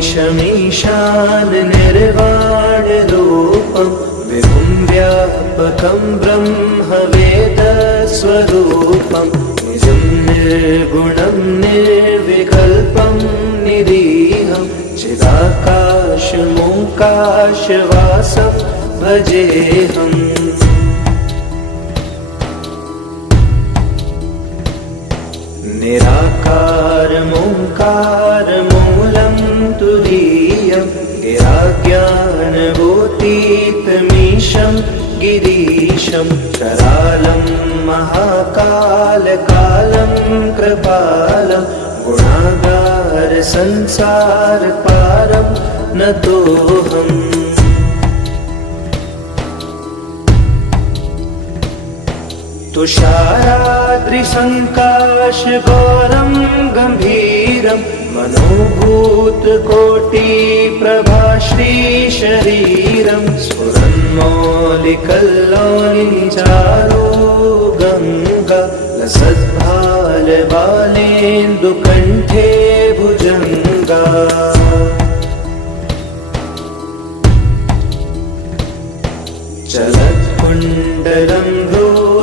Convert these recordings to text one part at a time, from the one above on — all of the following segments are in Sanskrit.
नमामीशमीशान निर्वाणरूपं विभुं व्यापकं ब्रह्मवेदस्वरूपं निजं निर्गुणं निर्विकल्पं निरीहं चिदाकाशमोकाशवासं भजेऽहम्। निराकारमोङ्कारमूलं तुरीयं गिराज्ञानभूतीतमीशं गिरीशं करालं महाकालकालं कृपालं गुणागारसंसारपारं नतोऽहम्। तुषाराद्रिसङ्काशघोरं गम्भीरं मनोभूतकोटिप्रभाश्रीशरीरं स्फुरन्मौलिकल्लोलिनिचारो गङ्गा लसद्भालबालेन्दुकण्ठे भुजङ्गा। चलत्कुण्डलं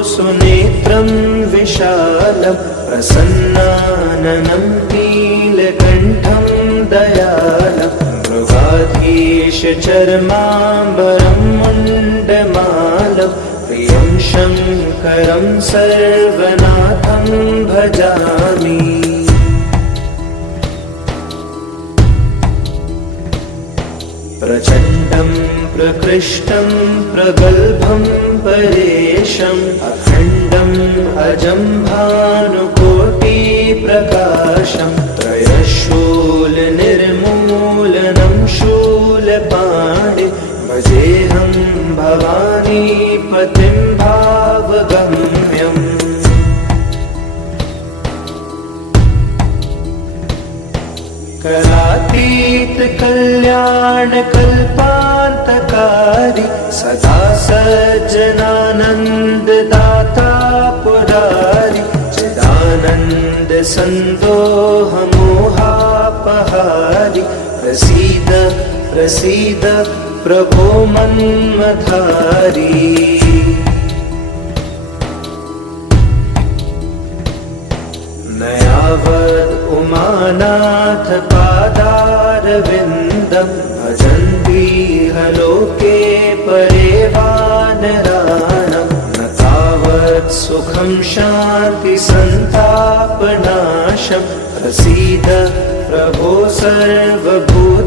सुनेत्रं विशालं प्रसन्नाननं नीलकण्ठं दयालं मृगाधीशचर्माम्बरं मुण्डमालं प्रियं शङ्करं सर्वनाथं भजामि। प्रचण्डं प्रकृष्टं प्रगल्भं परेशम् अखण्डम् अजं भानुकोटिप्रकाशं त्रयशूलनिर्मूलनं शूलपाणि भजेऽहं भवानीपतिं भावगम्यम्। करातीत कल्याण कल्पान्तकारी सदा सज्जनानन्ददाता पुरारी चिदानन्द सन्दोह मोहापहारी प्रसीद प्रसीद प्रभो मन्मथारी। नयावद् उमानाथ पादारविन्दं भजन्तीह लोके परे वानराणां न तावत् सुखं शान्तिसन्तापनाशं प्रसीद प्रभो सर्वभूताधिवासम्।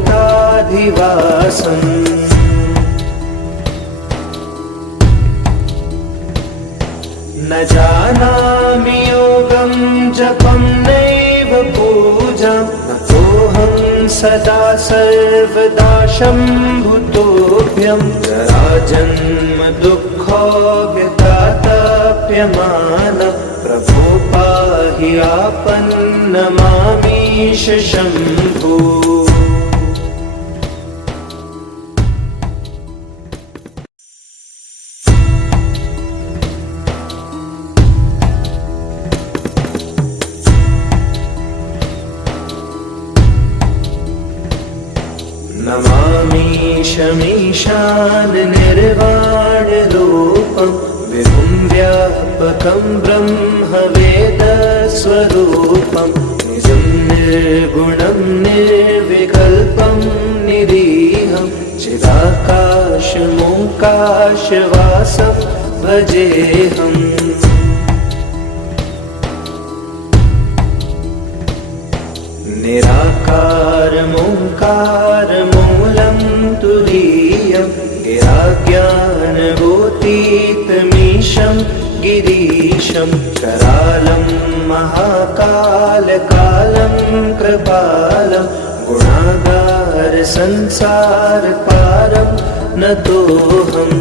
न जानामि योगं जपं नैव पूजां नतोऽहं सदा सर्वदा शम्भुतोऽभ्यं जराजन्म दुःखोऽव्यतातप्यमानं प्रभो पाहि आपन्नमामीश शम्भो। नमामीशमीशान निर्वाणरूपं विभुं व्यापकं ब्रह्मवेदस्वरूपं निजं निर्गुणं निर्विकल्पं निरीहं चिदाकाशमोकाशवासं भजेऽहम्। निराकारमोङ्कारमूलं तुरीयं गिराज्ञानभूतीतमीशं गिरीशं करालं महाकालकालं कृपालं गुणागारसंसारपारं नतोऽहम्।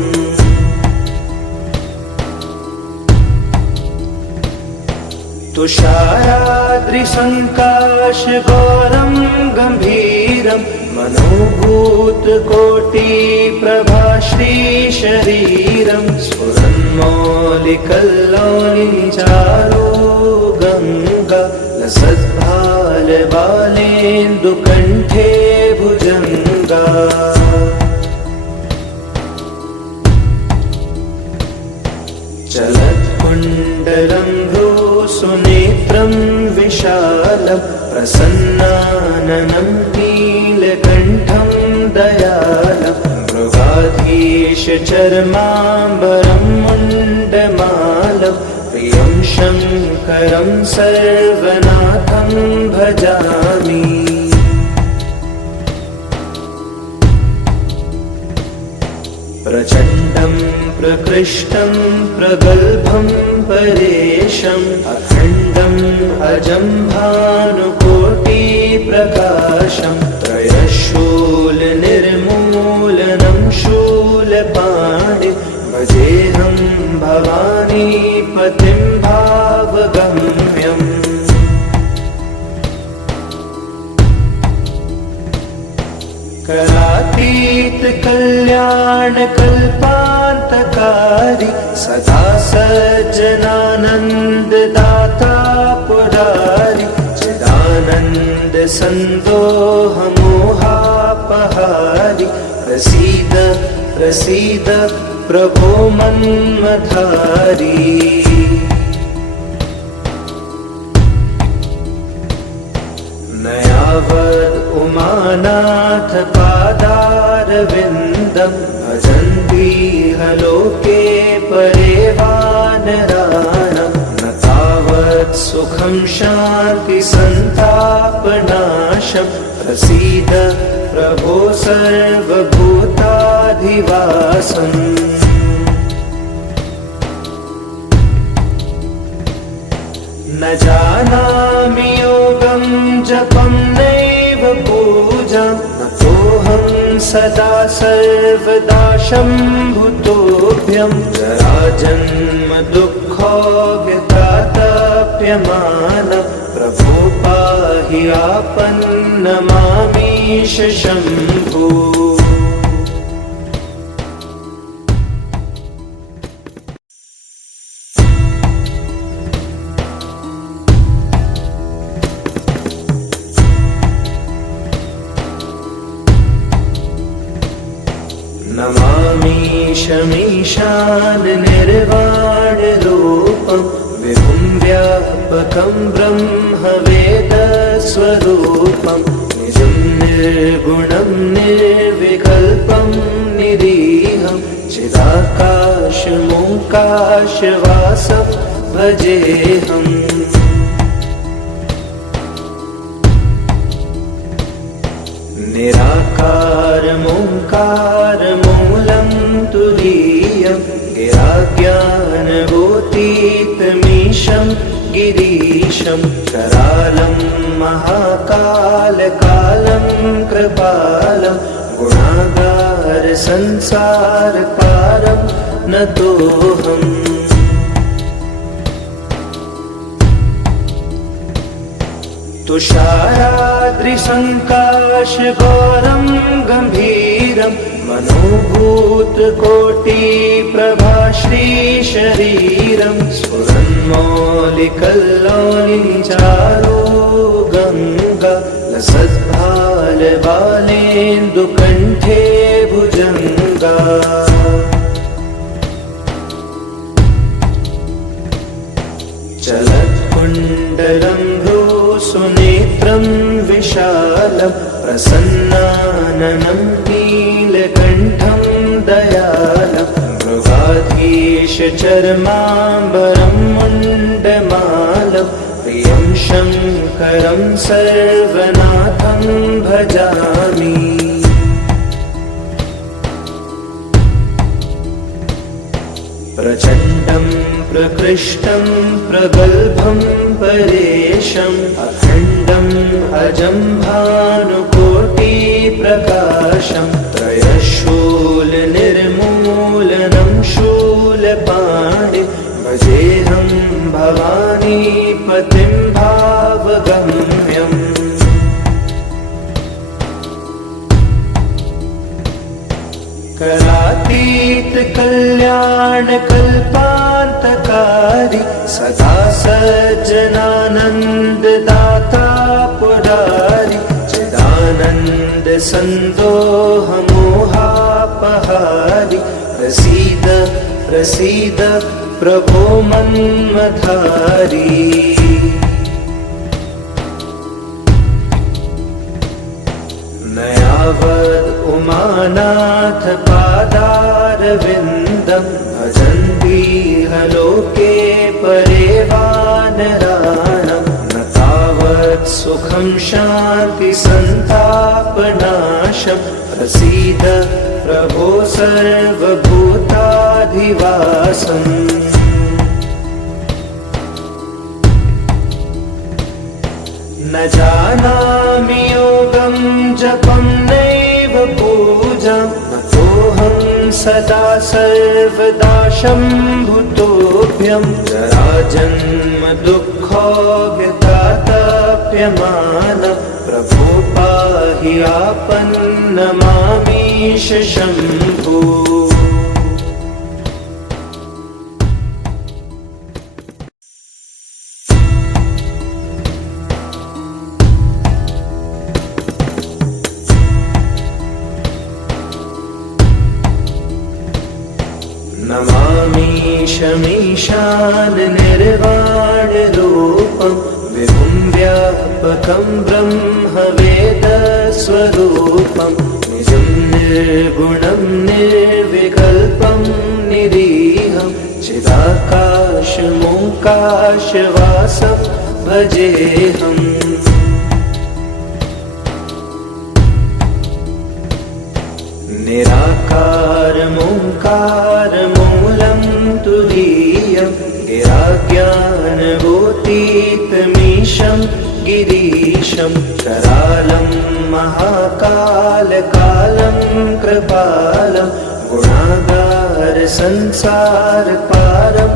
तुषाराद्रिसङ्काशघोरं गम्भीरं मनोभूतकोटिप्रभाश्रीशरीरं स्फुरन्मौलिकल्लोलिनिचारो गङ्गा लसद्भाल सद्भालबालेन्दुकण्ठे भुजङ्गा चलत्कुण्डलं भ्रूसुनेत्रं विशालं प्रसन्नाननं नीलकण्ठं दयालं मृगाधीशचर्माम्बरं मुण्डमालं प्रियं शङ्करं सर्वनाथं भजामि प्रचण्डं प्रकृष्टं प्रगल्भं परेशम् अखण्डम् अजं भानुकोटिप्रकाशं त्रयशूलनिर्मूलनं शूलपाणिं भजेऽहं भवानीपतिं भावगम्यम् करातीत कल्याण कल्पान्तकारी सदा सज्जनानन्ददाता पुरारी चिदानन्द सन्दोह मोहापहारी प्रसीद प्रसीद प्रभो मन्मथारी नयावद् उमानाथ पादारविन्दं भजन्तीह लोके परे वानराणां न तावत् सुखं शान्ति सन्तापनाशं प्रसीद प्रभो सर्वभूताधिवासम् न जानामि योगं जपं नैव पूजां नतोऽहं सदा सर्वदा शम्भुतोऽभ्यं जराजन्म दुःखो व्यतातप्यमानं प्रभो पाहि आपन्नमामीश शम्भो नमामीशमीशान निर्वाणरूपं विभुं व्यापकं ब्रह्मवेदस्वरूपं निजं निर्गुणं निर्विकल्पं निरीहं चिदाकाशमोकाशवासं भजेऽहम् निराकारमोङ्कारमूलं तुरीयं गिराज्ञानभूतीतमीशं गिरीशं करालं महाकालकालं कृपालं गुणागारसंसारपारं नतोऽहम् तुषाराद्रिसङ्काशघोरं गम्भीरं मनोभूतकोटिप्रभाश्रीशरीरं स्फुरन्मौलिकल्लोलिनिचारो गङ्गा लसद्भालबालेन्दुकण्ठे भुजङ्गा चलत्कुण्डलं भ्रूसुनेत्रं विशालं प्रसन्नाननं नीलकण्ठं दयालं मृगाधीशचर्माम्बरं मुण्डमालं प्रियं शङ्करं सर्वनाथं भजामि प्रचण्डं प्रकृष्टं प्रगल्भं परेशम् अखण्डम् अजं भानुकोटिप्रकाशं त्रयशूलनिर्मूलनं शूलपाणिं भजेऽहं भवानीपतिं भावगम्यम् करातीत कल्याण कल्पान्तकारी सदा सज्जनानन्ददाता पुरा पुरारि चिदानन्द सन्दोहमोहापहारि प्रसीद प्रसीद प्रभो मन्मथारी न यावद् उमानाथ पादारविन्दं भजन्तीह लोके परे वानराणां न तावत् सुखं शान्ति सन्तापनाशं प्रसीद प्रभो सर्वभूताधिवासम् न जानामि योगं जपं नैव पूजां नतोऽहं सदा सर्वदा शम्भुतोऽभ्यं जराजन्म दुःखोऽव्यतातप्यमान प्रभो पाहि आपन्नमामीश शम्भो नमामीशमीशान निर्वाणरूपं विभुं व्यापकं ब्रह्मवेदस्वरूपं निजं निर्गुणं निर्विकल्पं निरीहं चिदाकाशमोकाशवासं भजेऽहम् निराकारमोङ्कारमूलं तुरीयं गिराज्ञानभूतीतमीशं गिरीशं करालं महाकालकालं कृपालं गुणागारसंसारपारं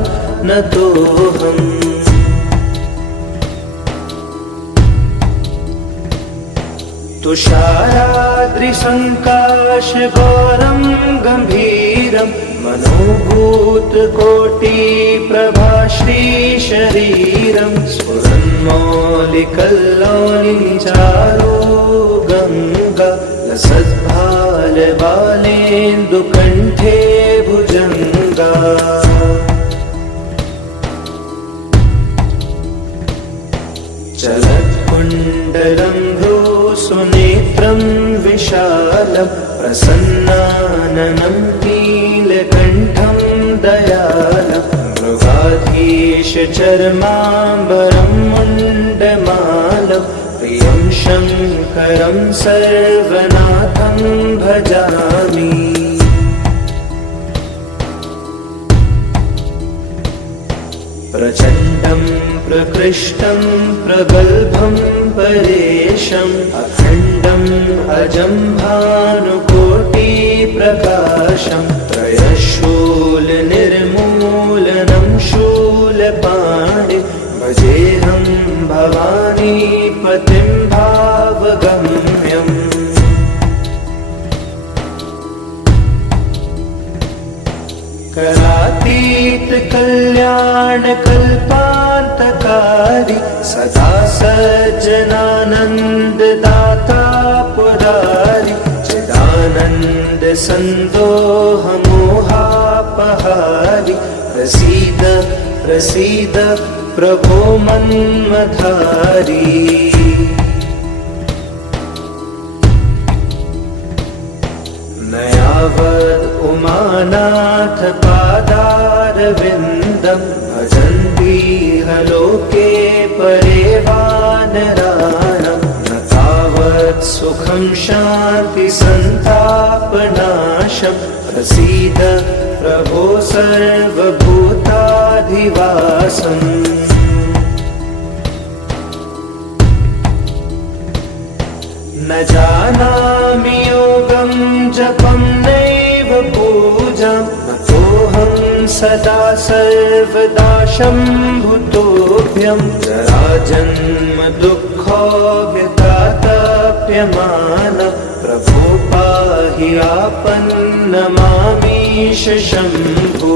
नतोऽहम् तुषाराद्रिसङ्काशघोरं गम्भीरं मनोभूतकोटिप्रभाश्रीशरीरं स्फुरन्मौलिकल्लोलिचारो गङ्गा लसद्भालबालेन्दुकण्ठे भुजङ्गा चलत्कुण्डलं भ्रूसुनेत्रं विशालं प्रसन्नाननं नीलकण्ठं दयालं मृगाधीशचर्माम्बरं मुण्डमालं प्रियं शङ्करं सर्वनाथं भजामि प्रचण्डं प्रकृष्टं प्रगल्भं परेशम् अखण्डम् अजं भानुकोटिप्रकाशं त्रयशूलनिर्मूलनं शूलपाणि भजेऽहं भवानीपतिं भावगम्यम् करातीत कल्याण कल्पान्तकारी सदा सज्जनानन्ददाता पुरारि चिदानन्द सन्दोहमोहापहारि प्रसीद प्रसीद प्रभो मन्मथारी न यावद् उमानाथ पादारविन्दं भजन्तीह लोके परे वानराणां न तावत् सुखं शान्ति सन्तापनाशं प्रसीद प्रभो सर्वभूताधिवासम् न जानामि योगं जपं नैव पूजां नतोऽहं सदा सर्वदा शम्भुतोऽभ्यं जराजन्म दुःखोऽव्यतातप्यमान प्रभो पाहि आपन्नमामीश शम्भो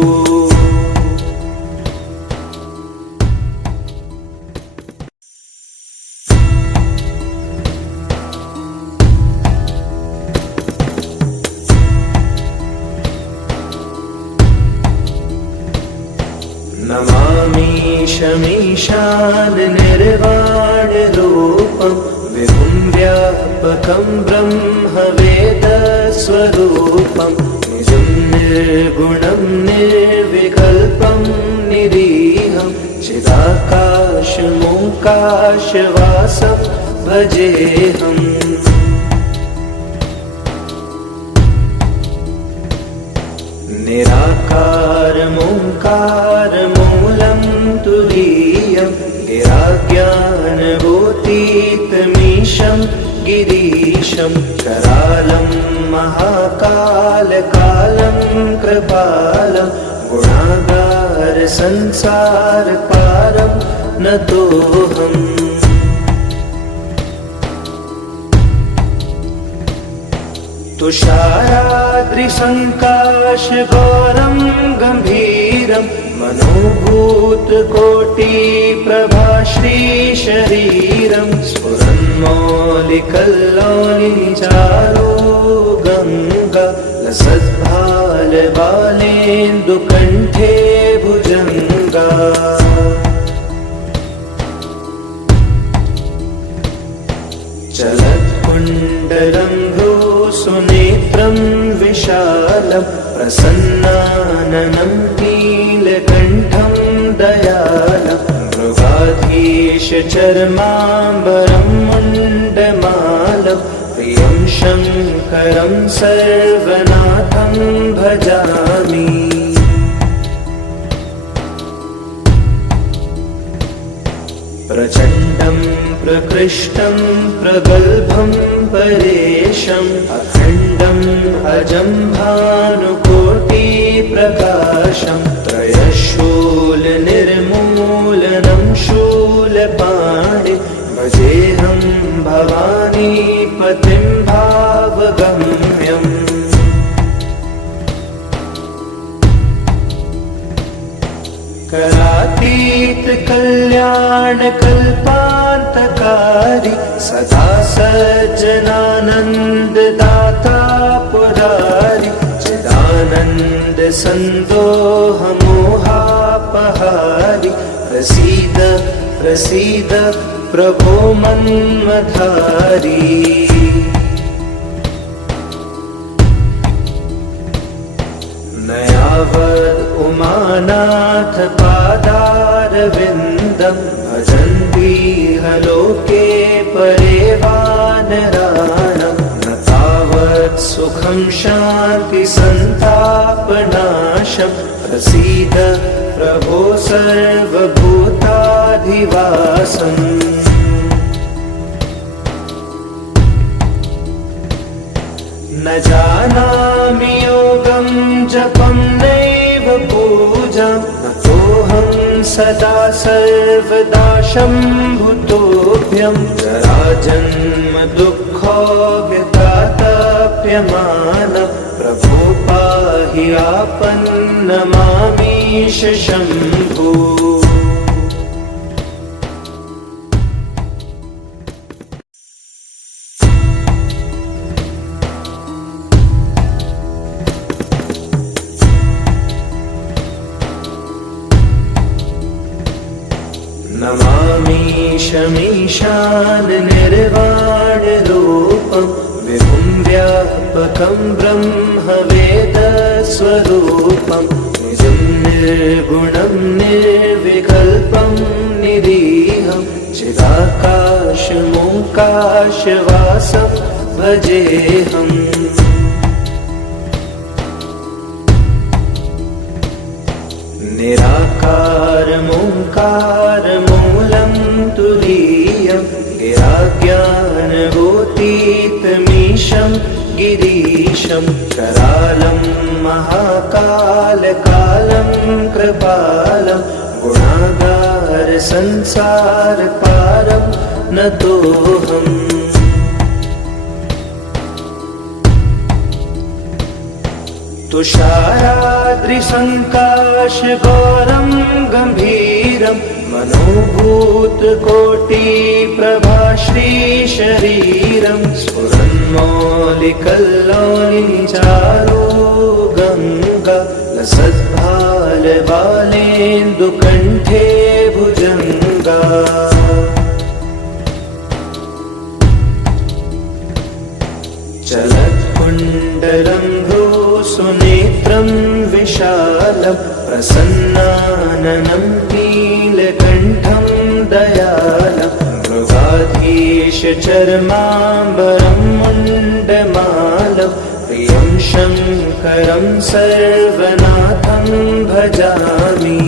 निर्वाणरूपं विभुं व्यापकं ब्रह्मवेदस्वरूपं निजं निर्गुणं निर्विकल्पं निरीहं चिदाकाशमोकाशवासं भजेऽहम्। निराकारमोङ्कारमूलं तुरीयं गिराज्ञानभूतीतमीशं गिरीशं करालं महाकालकालं कृपालं गुणागारसंसारपारं नतोऽहम्। तुषाराद्रिसङ्काशगौरं गम्भीरं मनोभूतकोटिप्रभाश्रीशरीरं स्फुरन्मौलिकल्लोलिचारो गङ्गा लसद्भालबालेन्दुकण्ठे भुजङ्गा। चलत्कुण्डलं भ्रूसुनेत्रं विशालं प्रसन्नाननं नीलकण्ठं दयालं मृगाधीशचर्माम्बरं मुण्डमालं प्रियं शङ्करं सर्वनाथं भजामि। प्रचण्डं प्रकृष्टं प्रगल्भं परेशम् अखण्डम् अजं भानुकोटिप्रकाशं त्रयशूलनिर्मूलनं शूलपाणि भजेऽहं भवानीपतिं भावगम्यम्। करातीत कल्याणकल्पान्तकारी सदा सज्जनानन्ददाता पुरारी चिदानन्द सन्दोहमोहापहारी प्रसीद प्रसीद प्रभो मन्मथारी। नयावद् उमानाथ पादारविन्दं भजन्तीह लोके परे वानराणां न तावत् सुखं शान्तिसन्तापनाशं प्रसीद प्रभो सर्वभूताधिवासम्। न जानामि योगं जपं नैव पूजां नतोऽहं सदा सर्वदा शम्भुतोऽभ्यं जराजन्म दुःखो व्यतातप्यमानं प्रभो पाहि आपन्नमामीश शम्भो। नमामीशमीशान निर्वाणरूपं विभुं व्यापकं ब्रह्मवेदस्वरूपं निजं निर्गुणं निर्विकल्पं निरीहं चिदाकाशमोकाशवासं भजेऽहम्। निराकारमोङ्कारमूलं तुरीयं गिराज्ञानभूतीतमीशं गिरीशं करालं महाकालकालं कृपालं गुणागारसंसारपारं नतोऽहम्। तुषाराद्रिसङ्काशगौरं गम्भीरं मनोभूतकोटिप्रभाश्रीशरीरं स्फुरन्मौलिकल्लोलिचारो गङ्गा लसद्भालबालेन्दुकण्ठे भुजङ्गा चलत्कुण्डलं भ्रूसुनेत्रं विशालं प्रसन्नाननं नीलकण्ठं दयालं मृगाधीशचर्माम्बरं मुण्डमालं प्रियं शङ्करं सर्वनाथं भजामि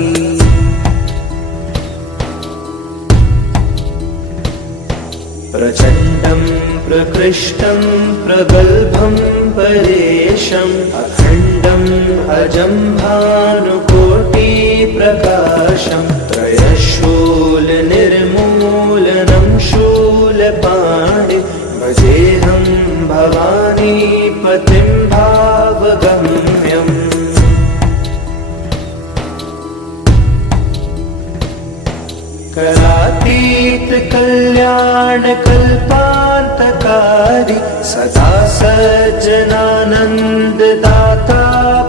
प्रचण्डं प्रकृष्टं प्रगल्भं परेशम् अखण्डम् अजं भानुकोटिप्रकाशं त्रयशूलनिर्मूलनं शूलपाणि भजेऽहं भवानीपतिं भावगम्यम् कलातीत कल्याण कल्पान्तकारी सदा सज्जनानन्द दाता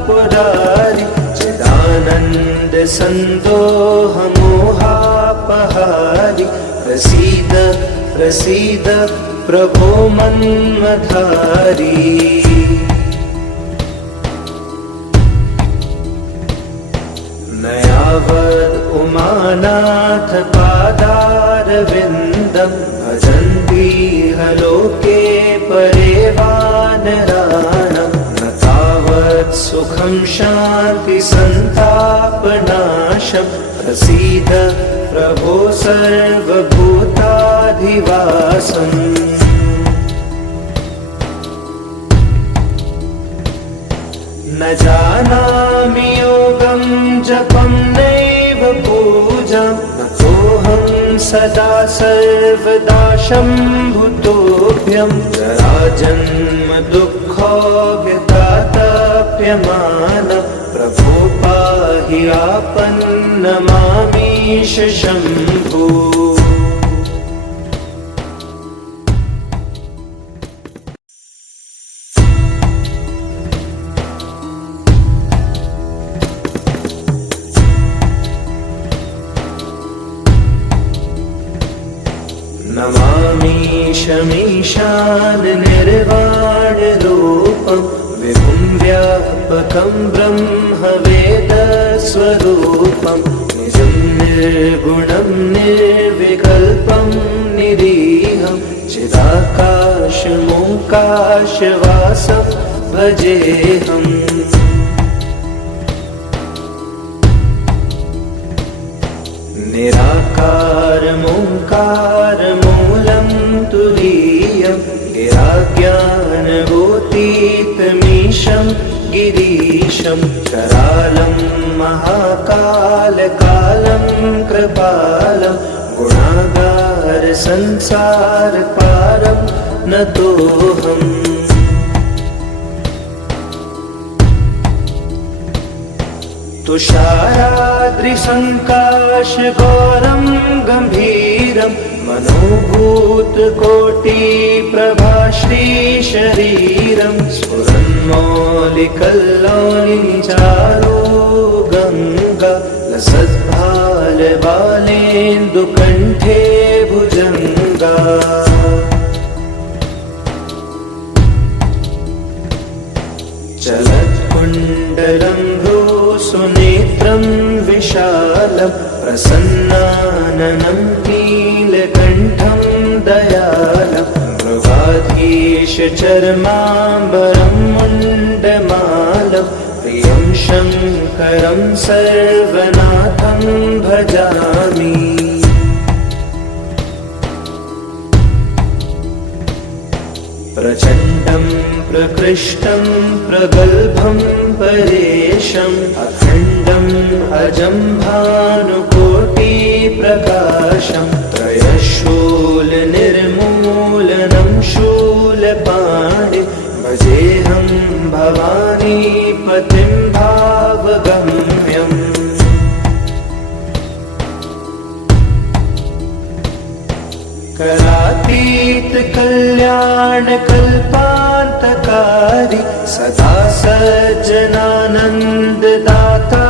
पुरारी चिदानन्द सन्दोह मोहापहारी प्रसीद प्रसीद प्रभो मन्मथारी नयावद् उमानाथ पादारविन्दं भजन्तीह लोके परे वानराणां न तावत् सुखं शान्ति सन्तापनाशं प्रसीद प्रभो सर्वभूताधिवासम् न जानामि योगं जपं नैव पूजां नतोऽहं सदा सर्वदा शम्भुतोऽभ्यं जराजन्म दुःखोऽव्यतातप्यमानं प्रभो पाहि आपन्नमामीश शम्भो नमामीशमीशान निर्वाणरूपं विभुं व्यापकं ब्रह्मवेदस्वरूपं निजं निर्गुणं निर्विकल्पं निरीहं चिदाकाशमोकाशवासं भजेऽहम् निराकारमोङ्कारमूलं तुरीयं गिराज्ञानभूतीतमीशं गिरीशं करालं महाकालकालं कृपालं गुणागारसंसारपारं नतोऽहम् तुषाराद्रिसङ्काशघोरं गम्भीरं मनोभूतकोटिप्रभाश्रीशरीरं स्फुरन्मौलिकल्लोलिनिचारो गङ्गा लसद्भालबालेन्दुकण्ठे भुजङ्गा चलत्कुण्डलं भ्रूसुनेत्रं विशालं प्रसन्नाननं नीलकण्ठं दयालं मृगाधीशचर्माम्बरं मुण्डमालं प्रियं शङ्करं सर्वनाथं भजामि प्रचण्डं प्रकृष्टं प्रगल्भं परेशम् अखण्डम् अजं भानुकोटिप्रकाशं त्रयशूलनिर्मूलनं शूलपाणि भजेऽहं भवानीपतिं भावगम्यम् कलातीत कल्याण कल्पान्तकारी सदा सज्जनानन्द दाता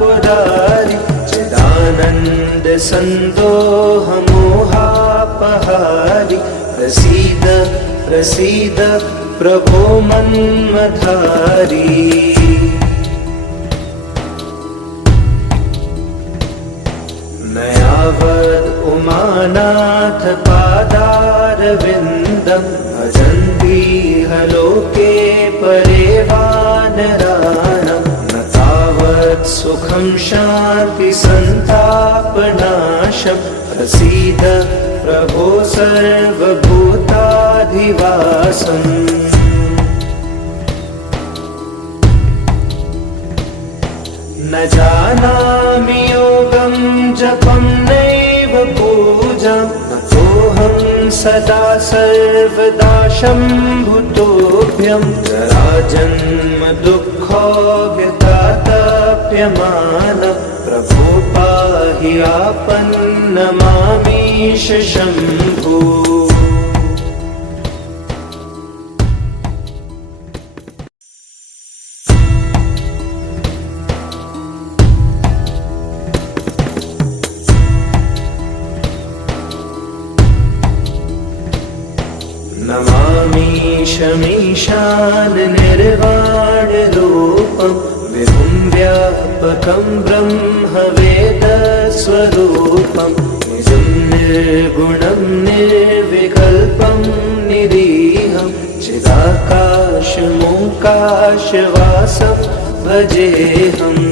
पुरारी चिदानन्द सन्दोहमोहापहारि प्रसीद प्रसीद प्रभो मन्मथारी न यावद् उमानाथ पादारविन्दं भजन्ति इह लोके परे वानराणां न तावत् सुखं शान्ति सन्तापनाशं प्रसीद प्रभो सर्वभूताधिवासम् न जानामि योगं जपं नैव पूजां नतोऽहं सदा सर्वदा शम्भुतोऽभ्यं जराजन्म दुःखोऽव्यतातप्यमान प्रभो पाहि आपन्नमामीश शम्भो नमामीशमीशान निर्वाणरूपं विभुं व्यापकं ब्रह्मवेदस्वरूपं निजं निर्गुणं निर्विकल्पं निरीहं चिदाकाशमोकाशवासं भजेऽहम्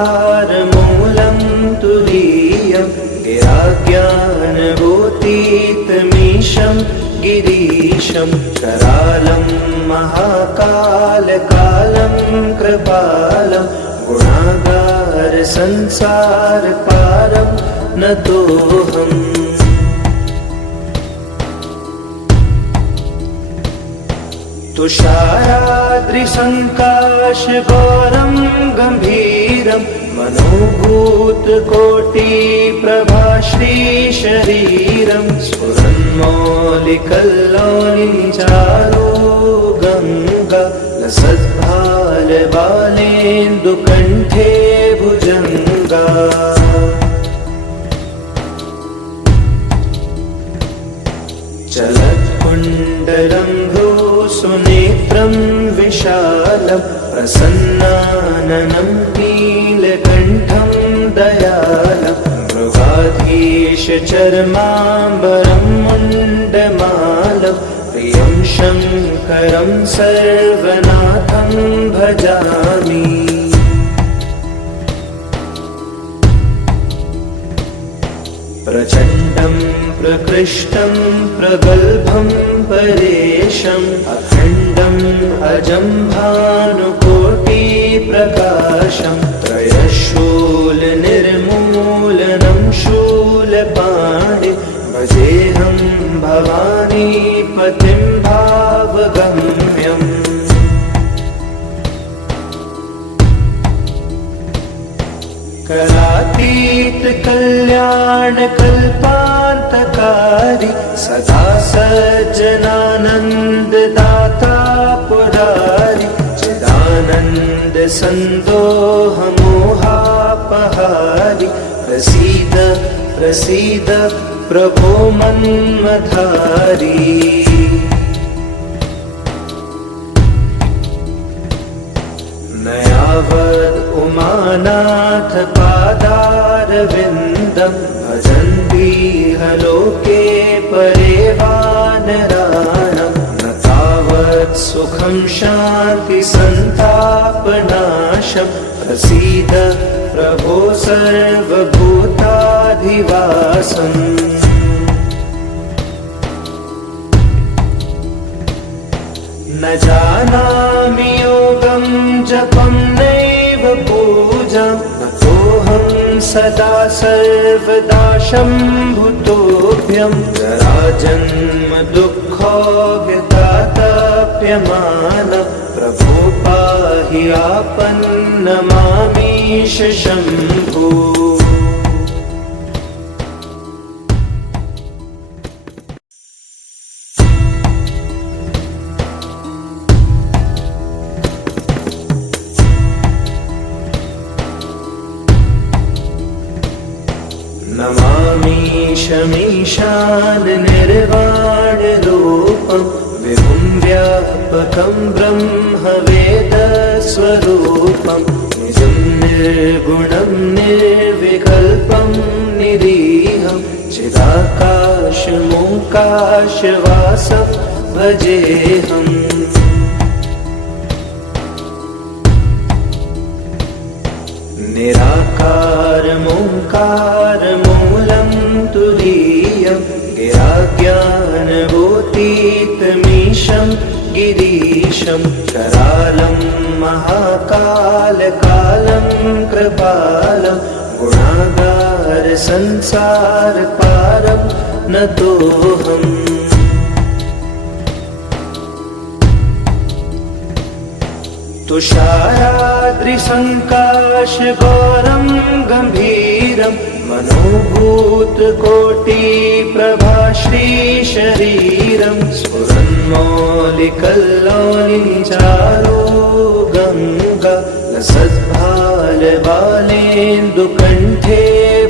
निराकारमोङ्कारमूलं तुरीयं गिराज्ञानभूतीतमीशं गिरीशं करालं महाकालकालं कृपालं गुणागारसंसारपारं नतोऽहम् तुषाराद्रिसङ्काशघोरं गम्भीरं मनोभूतकोटिप्रभाश्रीशरीरं स्फुरन्मौलिकल्लोलिचारो गङ्गा लसद्भालबालेन्दुकण्ठे भुजङ्गा चलत्कुण्डलं भ्रूसुनेत्रं विशालं प्रसन्नाननं नीलकण्ठं दयालं मृगाधीशचर्माम्बरं मुण्डमालं प्रियं शङ्करं सर्वनाथं भजामि प्रचण्डं प्रकृष्टं प्रगल्भं परेशम् अखण्डम् अजं भानुकोटिप्रकाशं त्रयशूलनिर्मूलनं शूलपाणि भजेऽहं भवानीपतिं भावगम्यम् करातीत कल्याणकल्पान्तकारी सदा सज्जनानन्ददाता पुरारी चिदानन्द सन्दोहमोहापहारि प्रसीद प्रसीद प्रभो मन्मथारी न यावद् उमानाथ पादारविन्दं भजन्ति इह लोके परे वानराणां न तावत् सुखं शान्ति सन्तापनाशं प्रसीद प्रभो सर्वभूताधिवासम् न जानामि योगं जपं नैव पूजां नतोऽहं सदा सर्वदा शम्भुतोऽभ्यं जराजन्म दुःखोऽव्यतातप्यमान प्रभो पाहि आपन्नमामीश शम्भो नमामीशमीशाननिर्वाणरूपं विभुं व्यापकं ब्रह्मवेदस्वरूपं निजं निर्गुणं निर्विकल्पं निरीहं चिदाकाशमोकाशवासं भजेऽहम्। निराकारमोङ्कारमूलं तुरीयं गिराज्ञानभूतीतमीशं गिरीशं करालं महाकालकालं कृपालं गुणागारसंसारपारं नतोऽहम्। तुषाराद्रिसङ्काशगौरं गम्भीरं मनोभूतकोटिप्रभाश्रीशरीरं स्फुरन्मौलिकल्लोलिचारो गङ्गा लसद्भालबालेन्दुकण्ठे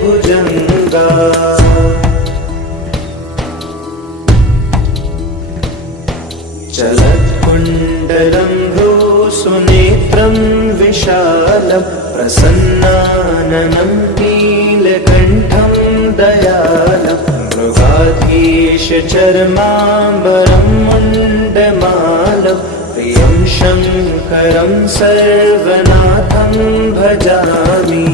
भुजङ्गा। चलत्कुण्डलं भ्रूसुनेत्रं विशालं प्रसन्नाननं नीलकण्ठं दयालं मृगाधीशचर्माम्बरं मुण्डमालं प्रियं शङ्करं सर्वनाथं भजामि।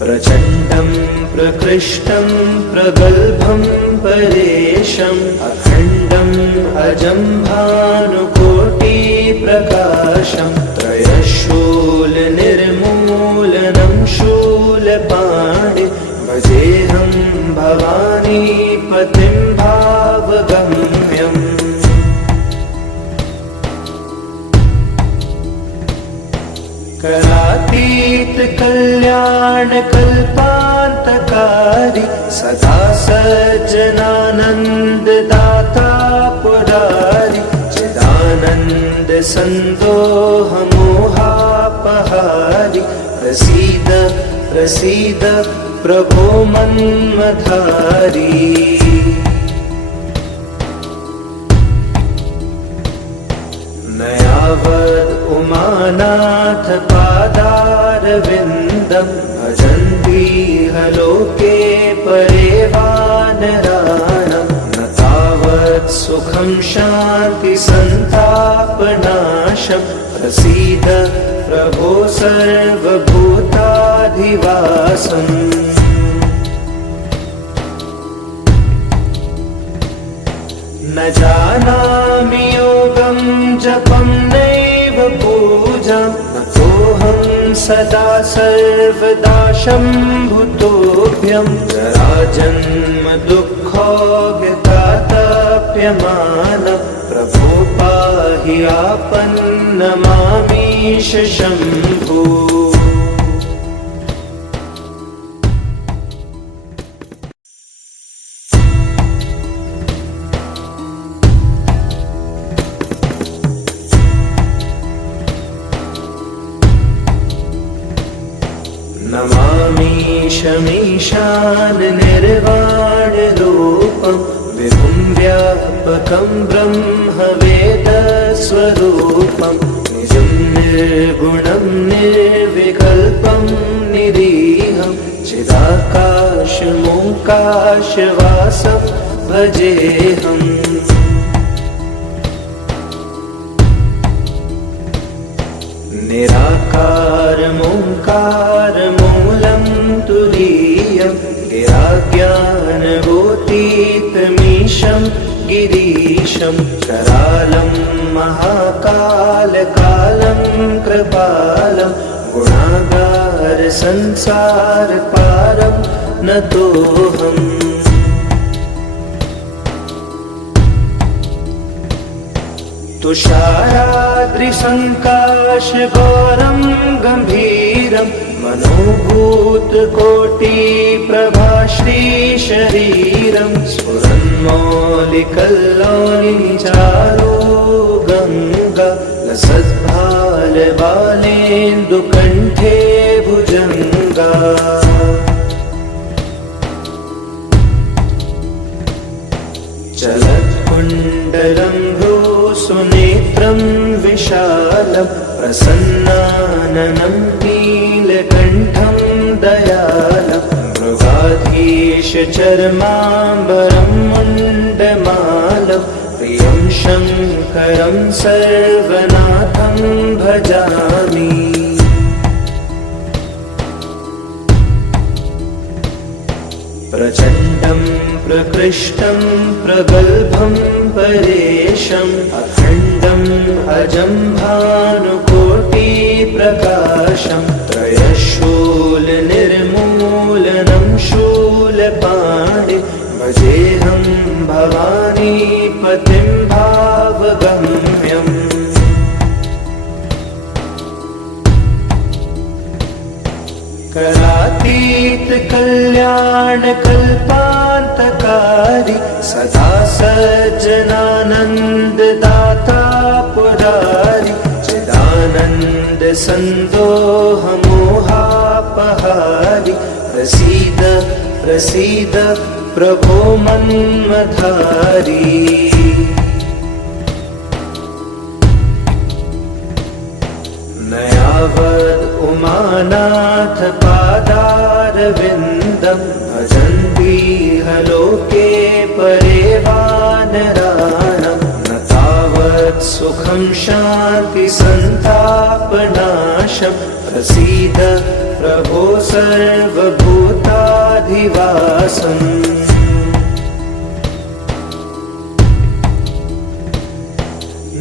प्रचण्डं प्रकृष्टं प्रगल्भं परेशम् अखण्डम् अजं भानुकोटिप्रकाशं त्रयशूलनिर्मूलनं शूलपाणि भजेऽहं भवानीपतिं भावगम्यम्। करातीत कल्याणकल्पान्तकारी सदा सज्जनानन्ददाता पुरारी चिदानन्द सन्दोहमोहापहारी प्रसीद प्रसीद प्रभो मन्मथारी। नयावद् उमानाथ पादारविन्दं भजन्तीह लोके परे वानराणां न तावत् सुखं शान्तिसन्तापनाशं प्रसीद प्रभो सर्वभूताधिवासम्। न जानामि योगं जपं नैव पूजां नतोऽहं सदा सर्वदा शम्भुतोऽभ्यं जराजन्म दुःखोऽव्यतातप्यमानं प्रभो पाहि आपन्नमामीश शम्भो। नमामीशमीशाननिर्वाणरूपं विभुं व्यापकं ब्रह्मवेदस्वरूपं निजं निर्गुणं निर्विकल्पं निरीहं चिदाकाशमोकाशवासं भजेऽहम्। निराकारमोङ्कारमूलं तुरीयं गिराज्ञानभूतीतमीशं गिरीशं करालं महाकालकालं कृपालं गुणागारसंसारपारं नतोऽहम्। तुषाराद्रिसङ्काशगौरं गम्भीरं मनोभूतकोटिप्रभाश्रीशरीरं स्फुरन्मौलिकल्लोलिचारो गङ्गा लसद्भालबालेन्दुकण्ठे भुजङ्गा चलत्कुण्डलं भ्रूसुनेत्रं विशालं प्रसन्नाननं नीलकण्ठं दयालं मृगाधीशचर्माम्बरं मुण्डमालं प्रियं शङ्करं सर्वनाथं भजामि प्रचण्डं प्रकृष्टं प्रगल्भं परेशम् अखण्डम् अजं भानुकोटिप्रकाशं त्रयशूलनिर्मूलनं शूलपाणि भजेऽहं भवानीपतिं भावगम्यम् करातीत कल्याण कल्पान्तकारी सदा सज्जनानन्ददाता पुरारी चिदानन्द सन्दोह मोहापहारी प्रसीद प्रसीद प्रभो मन्मथारी नयावद् उमानाथ पादारविन्दं भजन्तीह लोके परे वानराणां न तावत् सुखं शान्ति सन्तापनाशं प्रसीद प्रभो सर्वभूताधिवासम्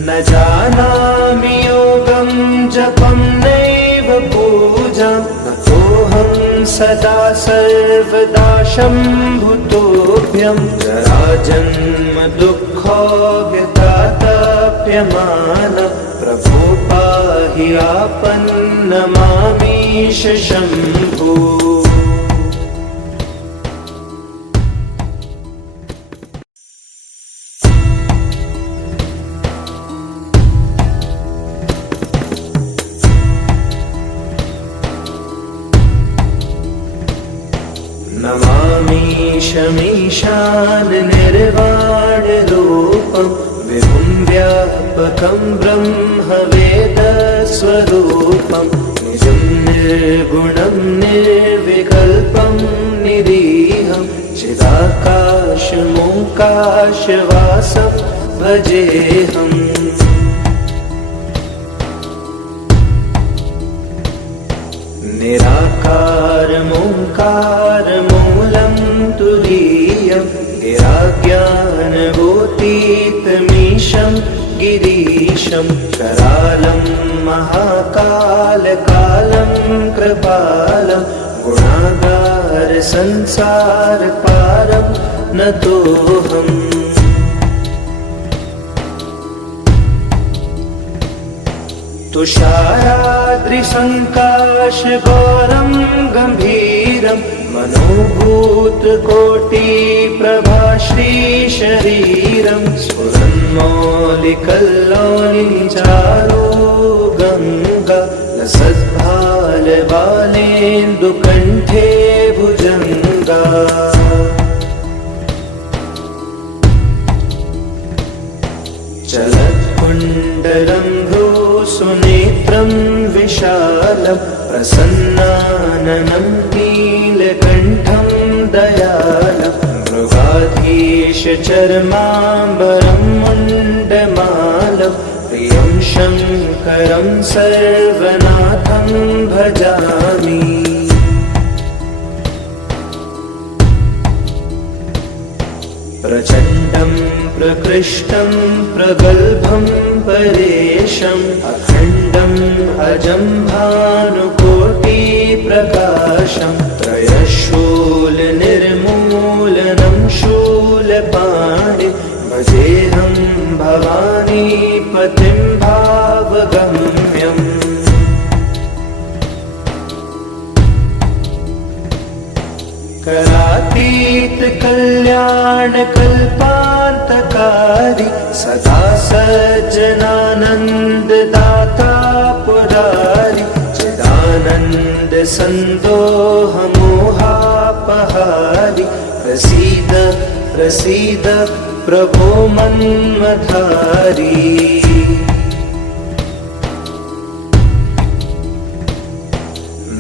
न जानामि योगं जपं नैव पूजां नतोऽहं सदा सर्वदा शम्भुतोऽभ्यं जराजन्म दुःखोऽव्यतातप्यमान प्रभो पाहि आपन्नमामीश शम्भो नमामीशमीशान निर्वाणरूपं विभुं व्यापकं ब्रह्मवेदस्वरूपं निजं निर्गुणं निर्विकल्पं निरीहं चिदाकाशमोकाशवासं भजेऽहम् निराकारमोङ्कारमूलं तुरीयं गिराज्ञानभूतीतमीशं गिरीशं करालं महाकालकालं कृपालं गुणागार संसारपारं नतोऽहम् तुषाराद्रिसङ्काशगौरं गम्भीरं मनोभूतकोटिप्रभाश्रीशरीरं स्फुरन्मौलिकल्लोलिचारो गङ्गा लसद्भालबालेन्दुकण्ठे भुजङ्गा चलत्कुण्डलं भ्रूसुनेत्रं विशालं प्रसन्नाननं नीलकण्ठं दयालं मृगाधीशचर्माम्बरं मुण्डमालं प्रियं शङ्करं सर्वनाथं भजामि प्रचण्डं प्रकृष्टं प्रगल्भं परेशम् अखण्डम् अजं भानुकोटिप्रकाशं त्रयशूलनिर्मूलनं शूलपाणि भजेऽहं भवानीपतिं भावगम्यम् करातीत कल्याण कल्पान्तकारी सदा सज्जनानन्ददाता पुरारि चिदानन्द सन्दोहमोहापहारि प्रसीद प्रसीद प्रभो मन्मथारी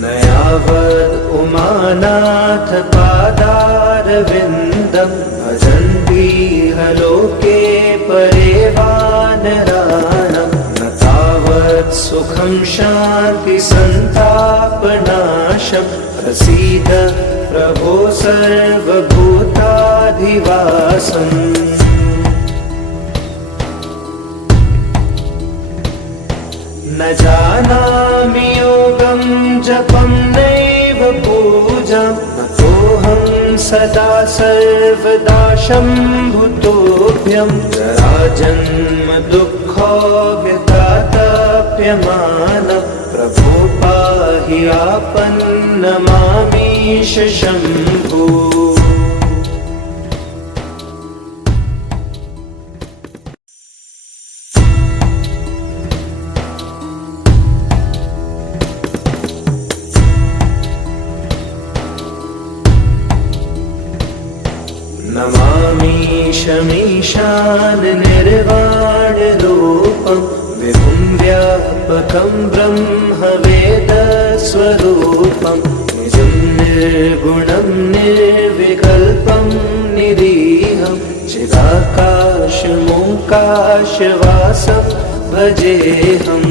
न यावद् उमानाथ पादारविन्दं भजन्तीह लोके परे वानराणां न तावत् सुखं शान्ति सन्तापनाशं प्रसीद प्रभो सर्वभूताधिवासम् न जानामि योगं जपं नैव पूजां नतोऽहं सदा सर्वदा शम्भुतोऽभ्यं जराजन्म दुःखो व्यतातप्यमानः प्रभो पाहि आपन्नमामीश शम्भो नमामीशमीशान निर्वाणरूपं विभुं व्यापकं ब्रह्मवेदस्वरूपं निजं निर्गुणं निर्विकल्पं निरीहं चिदाकाशमोकाशवासं भजेऽहम्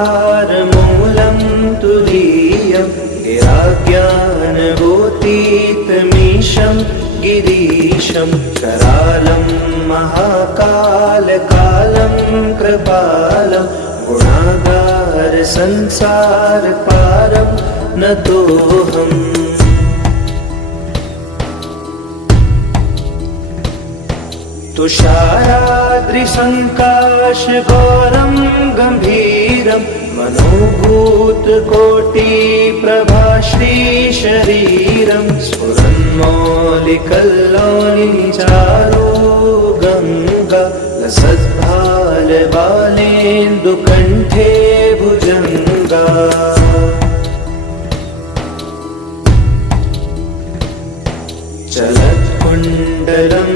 निराकारमोङ्कारमूलं तुरीयं गिराज्ञानगोतीतमीशं गिरीशं करालं महाकालकालं कृपालं गुणागारसंसारपारं नतोऽहम् तुषाराद्रिसङ्काशघोरं गम्भीरं मनोभूतकोटिप्रभाश्रीशरीरं स्फुरन्मौलिकल्लोलिचारो गङ्गा लसद्भालबालेन्दुकण्ठे भुजङ्गा चलत्कुण्डलं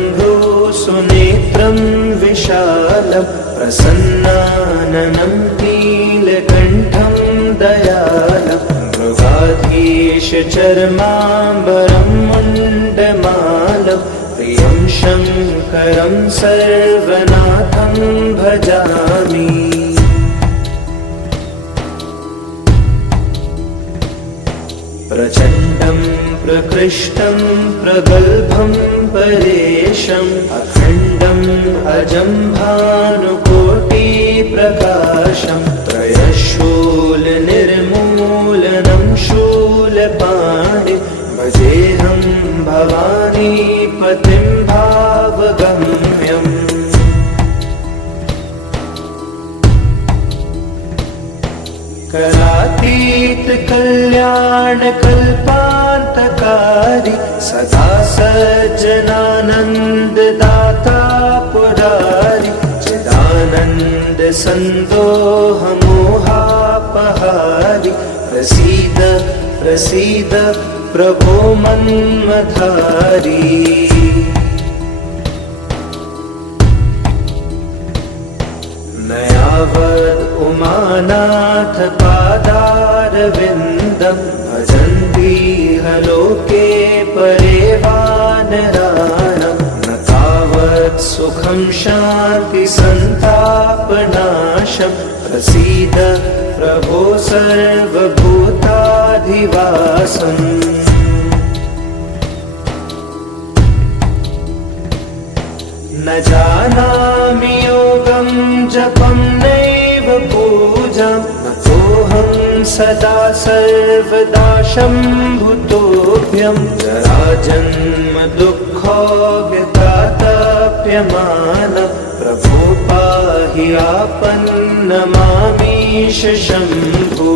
सुनेत्रं विशालं प्रसन्नाननं नीलकण्ठं दयालं मृगाधीशचर्माम्बरं मुण्डमालं प्रियं शङ्करं सर्वनाथं भजामि प्रचण्डं प्रकृष्टं प्रगल्भं परेशम् अखण्डम् अजं भानुकोटिप्रकाशं त्रयशूलनिर्मूलनं शूलपाणिं भजेऽहं भवानीपतिं भावगम्यम् करातीत कल्याण कल्पान्तकारी सदा सज्जनानन्ददाता पुरारि चिदानन्द सन्दोहमोहापहारि प्रसीद प्रसीद प्रभो मन्मथारी न यावद् उमानाथ पादारविन्दं भजन्तीह लोके परे वानराणां न तावत् सुखं शान्ति सन्तापनाशं प्रसीद प्रभो सर्वभूताधिवासम् न जानामि योगं जपं नैव पूजां नतोऽहं सदा सर्वदा शम्भुतोऽभ्यं जराजन्म दुःखो व्यतातप्यमानः प्रभो पाहि आपन्नमामीश शम्भो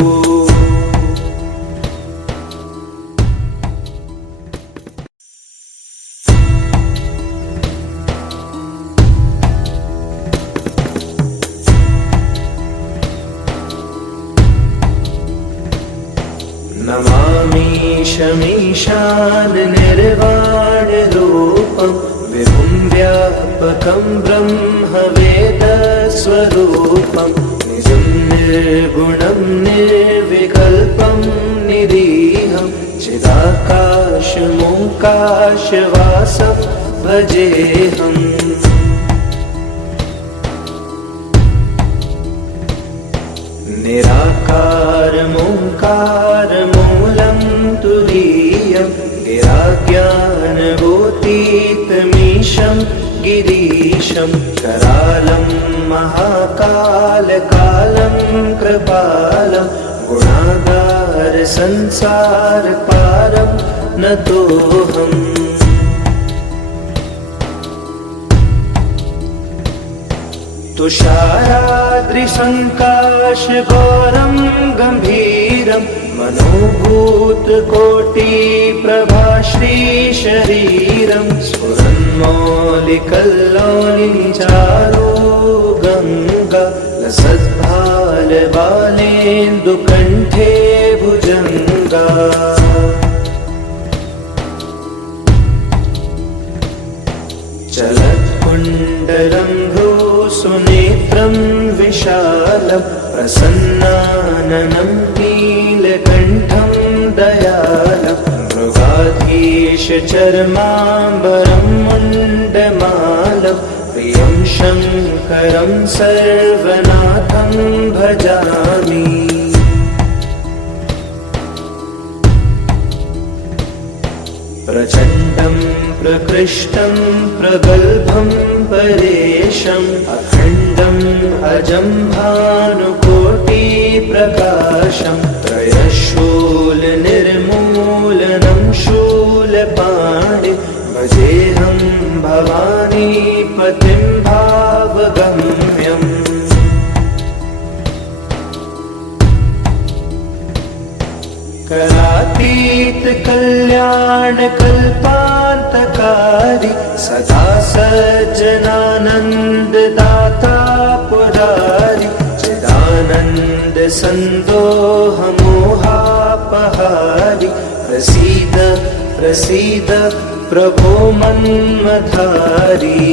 नमामीशमीशान निर्वाणरूपं विभुं व्यापकं ब्रह्मवेदस्वरूपं निजं निर्गुणं निर्विकल्पं निरीहं चिदाकाशमोकाशवासं भजेऽहम्। निराकारमोङ्कारमूलं तुरीयं गिराज्ञानभूतीतमीशं गिरीशं करालं महाकालकालं कृपालं गुणागारसंसारपारं नतोऽहम्। तुषाराद्रिसङ्काशघोरं गम्भीरं मनोभूतकोटिप्रभाश्रीशरीरं स्फुरन्मौलिकल्लोलिनिचारो गङ्गा लसद्भालबालेन्दुकण्ठे भुजङ्गा। चलत्कुण्डलं भ्रूसुनेत्रं विशालं प्रसन्नाननं नीलकण्ठं दयालं मृगाधीशचर्माम्बरं मुण्डमालं प्रियं शङ्करं सर्वनाथं भजामि। प्रचण्डं प्रकृष्टं प्रगल्भं परेशम् अखण्डम् अजं भानुकोटिप्रकाशं त्रयशूलनिर्मूलनं शूलपाणिं भजेऽहं भवानीपतिं भावगम्यम्। करातीत कल्याणकल्पान्तकारी सदा सज्जनानन्ददाता पुरारी चिदानन्द सन्दोहमोहापहारी प्रसीद प्रसीद प्रभो मन्मथारी।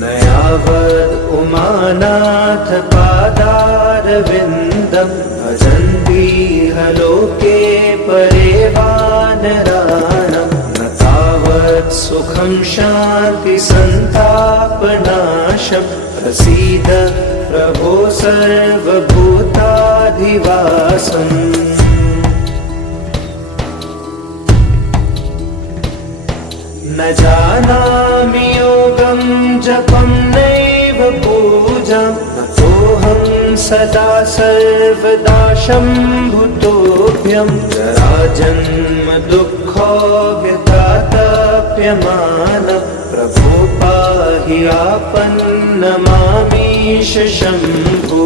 नयावद् उमानाथ पादारविन्दं भजन्तीह लोके परे वानराणां न तावत् सुखं शान्तिसन्तापनाशं प्रसीद प्रभो सर्वभूताधिवासम्। न जानामि योगं जपं नैव पूजां नतोऽहं सदा सर्वदा शम्भुतोऽभ्यं जराजन्म दुःखो व्यतातप्यमानं प्रभो पाहि आपन्नमामीश शम्भो।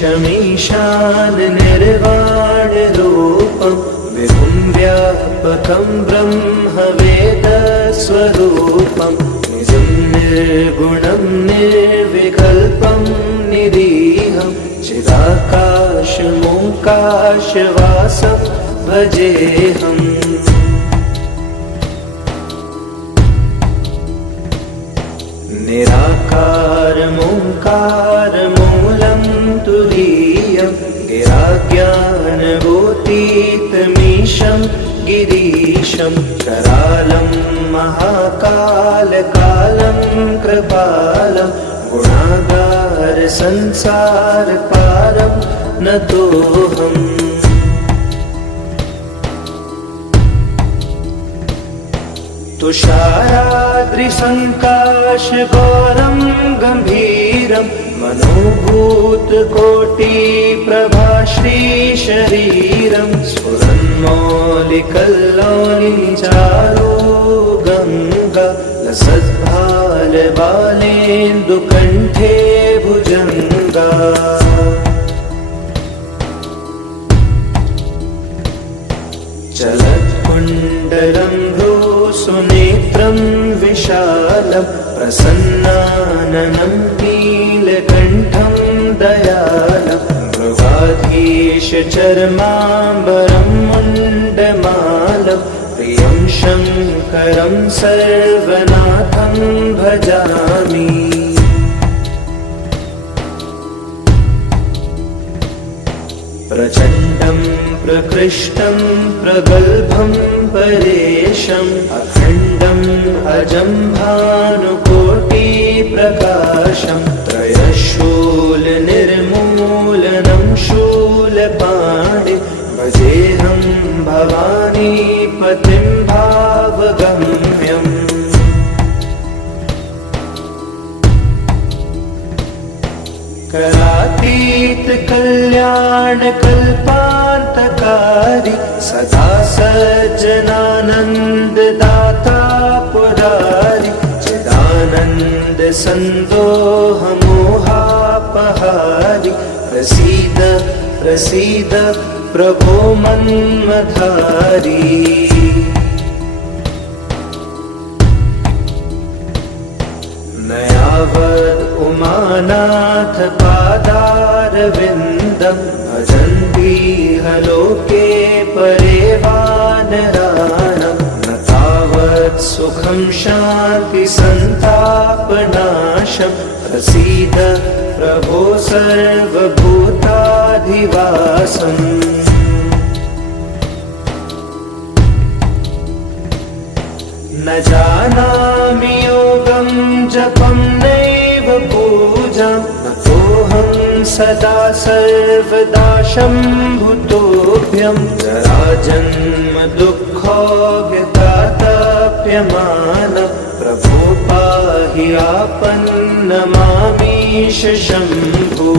नमामीशमीशान निर्वाणरूपं विभुं व्यापकं ब्रह्मवेदस्वरूपं निजं निर्गुणं निर्विकल्पं निरीहं चिदाकाशमोकाशवासं भजेऽहम्। निराकारमोङ्कारमूलं तुरीयं गिराज्ञानभूतीतमीशं गिरीशं करालं महाकालकालं कृपालं गुणागारसंसारपारं नतोऽहम्। तुषाराद्रिसङ्काशघोरं गम्भीरं मनोभूतकोटिप्रभाश्रीशरीरं स्फुरन्मौलिकल्लोलिनिचारो गङ्गा लसद्भाल सद्भालबालेन्दुकण्ठे भुजङ्गा चलत्कुण्डलं भ्रूसुनेत्रं विशालं प्रसन्नाननं नीलकण्ठं दयालं मृगाधीशचर्माम्बरं मुण्डमालं प्रियं शङ्करं सर्वनाथं भजामि प्रचण्डं प्रकृष्टं प्रगल्भं परेशम् अखण्डम् अजं भानुकोटिप्रकाशं त्रयशूलनिर्मूलनं शूलपाणि भजेऽहं भवानीपतिं भावगम्यम् करातीत कल्याण कल्पान्तकारी सदा सज्जनानंद दाता पुरारी चिदानंद संदोह मोहापहारी प्रसीद प्रसीद प्रभो मन्मधारी नयावद् उमानाथ पादारविन्दं भजन्तीह लोके परे वानराणां न तावत् सुखं शान्ति सन्तापनाशं प्रसीद प्रभो सर्वभूताधिवासम् न जानामि योगं जपं नैव पूजां नतोऽहं सदा सर्वदा शम्भुतोऽभ्यं जराजन्म दुःखोऽव्यतातप्यमानं प्रभो पाहि आपन्नमामीश शम्भो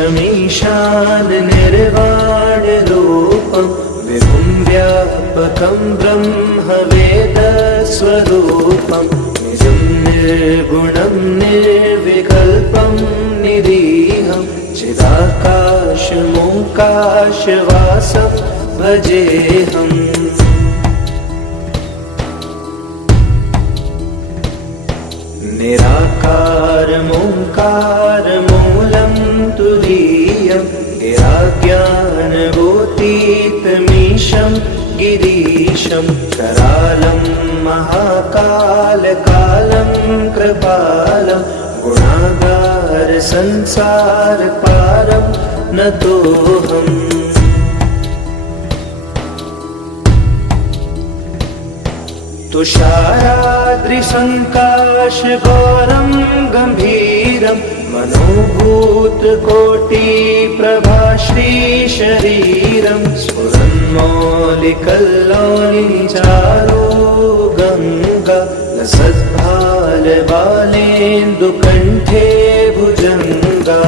नमामीशमीशान निर्वाणरूपं विभुं व्यापकं ब्रह्मवेदस्वरूपं निजं निर्गुणं निर्विकल्पं निरीहं चिदाकाशमोकाशवासं भजेऽहम् निराकारमोङ्कारमूलं तुरीयं गिराज्ञानभूतीतमीशं गिरीशं करालं महाकालकालं कृपालं गुणागारसंसारपारं नतोऽहम् तुषाराद्रिसङ्काशगौरं गम्भीरं मनोभूतकोटिप्रभाश्रीशरीरं स्फुरन्मौलिकल्लोलिचारो गङ्गा लसद्भालबालेन्दुकण्ठे भुजङ्गा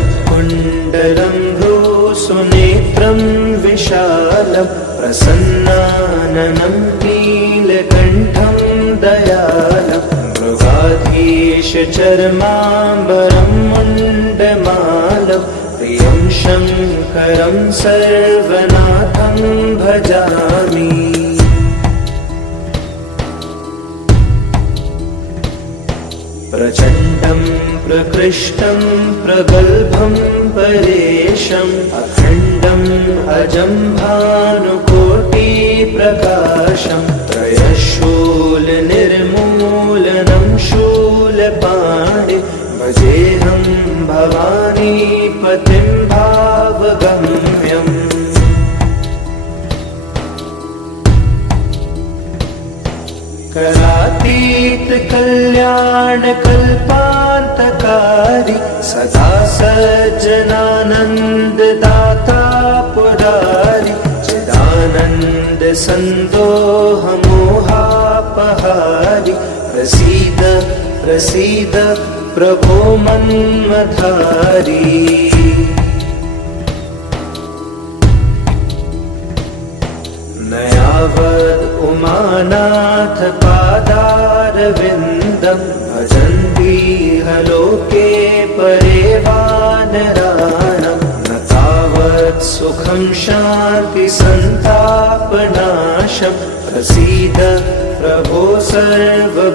चलत्कुण्डलं भ्रूसुनेत्रं विशालं प्रसन्नाननं नीलकण्ठं दयालं मृगाधीशचर्माम्बरं मुण्डमालं प्रियं शङ्करं सर्वनाथं भजामि प्रचण्डं प्रकृष्टं प्रगल्भं परेशम् अखण्डम् अजं भानुकोटिप्रकाशं त्रयशूलनिर्मूलनं शूलपाणि भजेऽहं भवानीपतिं भावगम्यम् करातीत कल्याण कल्पान्तकारी सदा सज्जनानंद दाता पुरारी पुरारि चिदानन्द सन्दोह मोहापहारि प्रसीद प्रसीद प्रभो मन्मथारी न यावद् उमानाथ पादारविन्दं भजन्ति लोके परे वानराणं न तावत् सुखं शान्ति सन्तापनाशं प्रसीद प्रभो सर्वभूताधिवासम्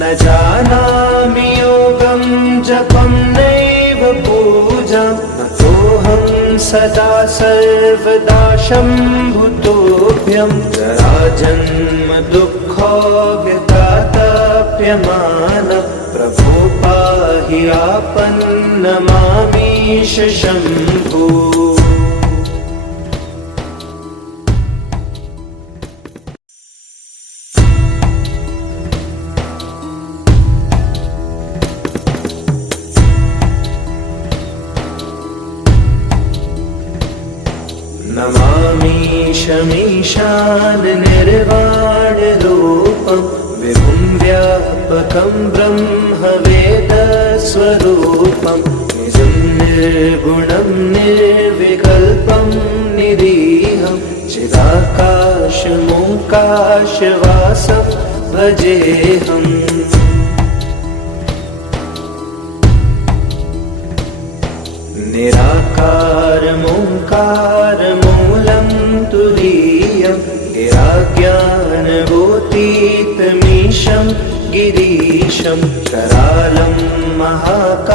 न जानामि योगं जपं नैव पूजां नतोऽहं सदा सर्वदा शम्भुतोऽभ्यं जराजन्म दुःखोऽव्यतातप्यमान प्रभो पाहि आपन्नमामीश शम्भो नमामीशमीशान निर्वाणरूपं विभुं व्यापकं ब्रह्मवेदस्वरूपं निजं निर्गुणं निर्विकल्पं निरीहं चिदाकाशमोकाशवासं भजेऽहम् निराकारमोङ्कारमूलं तुरीयं गिराज्ञानभूतीतमीशं गिरीशं करालं महाकालकालं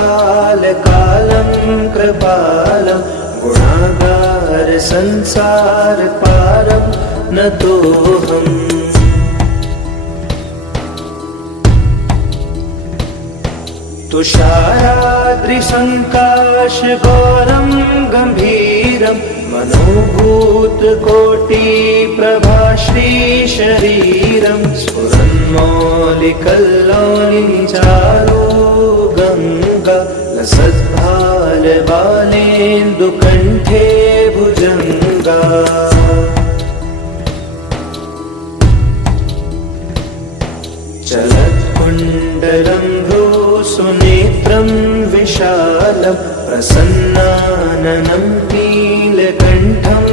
कृपालं गुणागार संसारपारं नतोऽहम् तुषाराद्रिसङ्काशघोरं गम्भीरं मनोभूतकोटिप्रभाश्रीशरीरं स्फुरन्मौलिकल्लोलिचारो गङ्गा लसद्भालबालेन्दुकण्ठे भुजङ्गा चलत्कुण्डलं सुनेत्रं विशालं प्रसन्नाननं नीलकण्ठं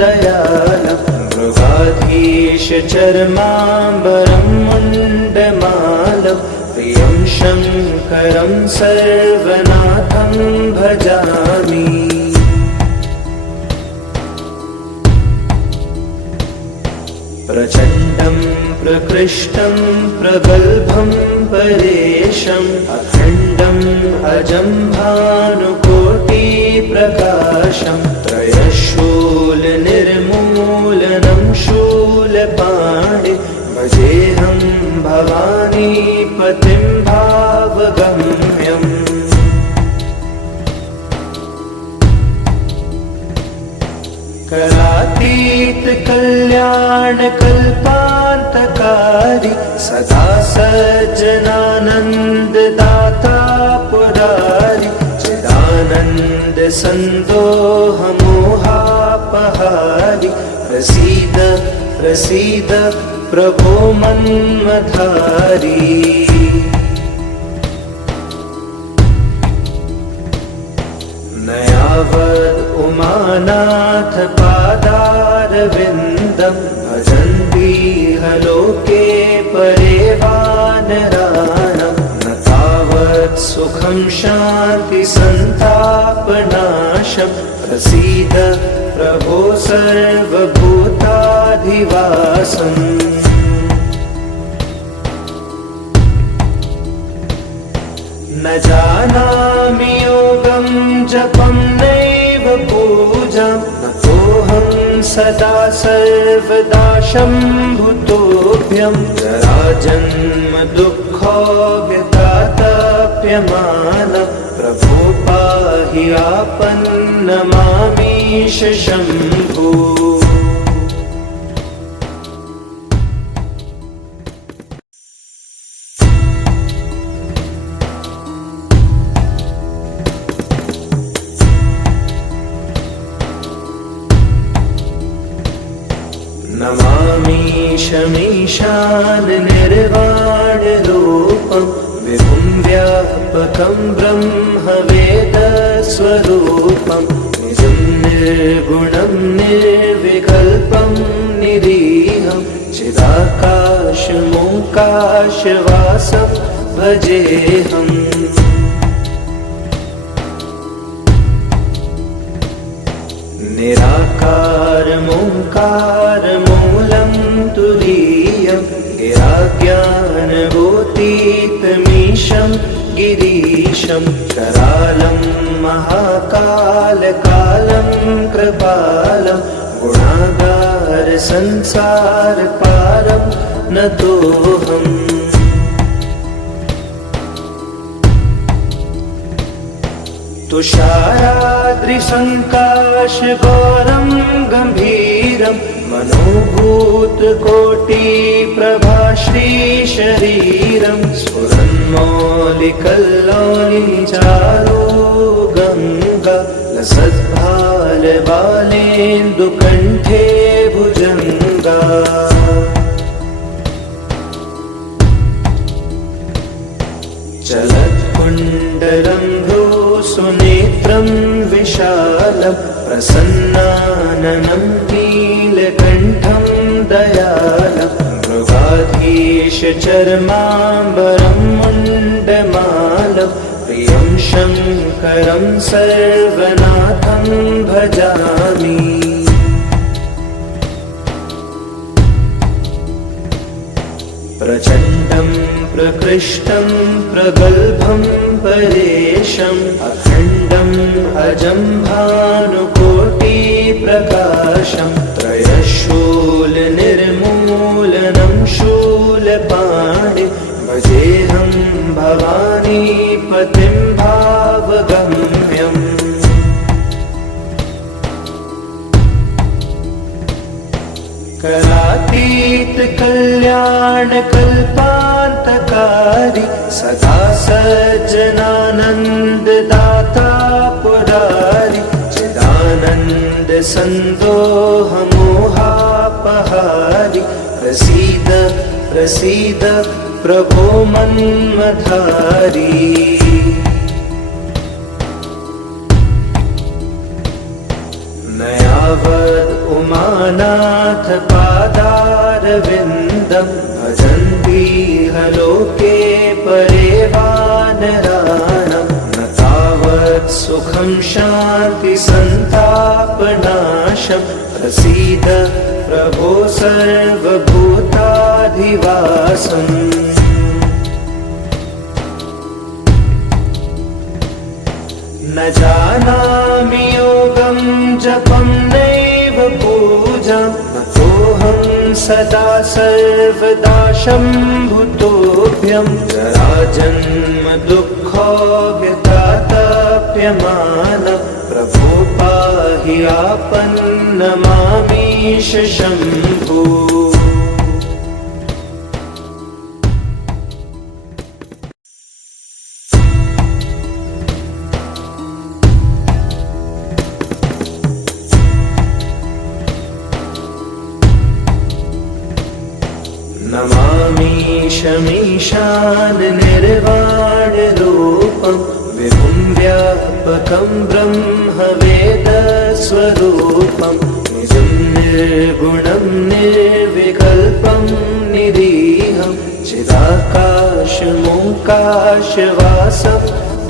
दयालं मृगाधीशचर्माम्बरं मुण्डमालं प्रियं शङ्करं सर्वनाथं भजामि प्रचण्डं प्रकृष्टं प्रगल्भं परेशम् अखण्डम् अजं भानुकोटिप्रकाशं त्रयशूलनिर्मूलनं शूलपाणि भजेऽहं भवानीपतिं भावगम्यम् कलातीत कल्याण कल्पान्तकारी सदा सज्जनानन्द दाता पुरारि चिदानन्द सन्दोह मोहापहारि प्रसीद प्रसीद प्रभो मन्मथारी न यावद् उमानाथ पादारविन्दं भजन्ति लोके परे वानराणं न तावत् सुखं शान्ति सन्तापनाशं प्रसीद प्रभो सर्वभूताधिवासम् न जानामि योगं जपं नैव पूजां नतोऽहं सदा सर्वदा शम्भुतोऽभ्यं जराजन्म दुःखोऽव्यतातप्यमान प्रभो पाहि आपन्नमामीश शम्भो नमामीशमीशान निर्वाणरूपं विभुं व्यापकं ब्रह्मवेदस्वरूपं निजं निर्गुणं निर्विकल्पं निरीहं चिदाकाशमोकाशवासं भजेऽहम्। निराकारमोङ्कारमूलं तुरीयं गिराज्ञानगोतीतमीशं गिरीशं करालं महाकालकालं कृपालं गुणागारसंसारपारं नतोऽहम्। तुषाराद्रिसङ्काशगौरं गम्भीरं मनोभूतकोटिप्रभाश्रीशरीरं स्फुरन्मौलिकल्लोलिचारो गङ्गा लसद्भालबालेन्दुकण्ठे भुजङ्गा। चलत्कुण्डलं सुनेत्रं विशालं प्रसन्नाननं नीलकण्ठं दयालं मृगाधीशचर्माम्बरं मुण्डमालं प्रियं शङ्करं सर्वनाथं भजामि। प्रचण्डं प्रकृष्टं प्रगल्भं परेशम् अखण्डम् अजं भानुकोटिप्रकाशं त्रयशूलनिर्मूलनं शूलपाणिं भजेऽहं भवानीपतिं भावगम्यम्। करातीत कल्याणकल्पान्तकारी सदा सज्जनानन्ददाता पुरारी चिदानन्द सन्दोहमोहापहारी प्रसीद प्रसीद प्रभो मन्मथारी। नयावद् उमानाथ पादारविन्दं भजन्तीह लोके परे वानराणां न तावत् सुखं शान्तिसन्तापनाशं प्रसीद प्रभो सर्वभूताधिवासम्। न जानामि योगं जपं नैव पूजां नतोऽहं सदा सर्वदा शम्भुतोऽभ्यं जराजन्म दुःखोऽव्यतातप्यमानं प्रभो पाहि आपन्नमामीश शम्भो। नमामीशमीशान निर्वाणरूपं विभुं व्यापकं ब्रह्मवेदस्वरूपं निजं निर्गुणं निर्विकल्पं निरीहं चिदाकाशमोकाशवासं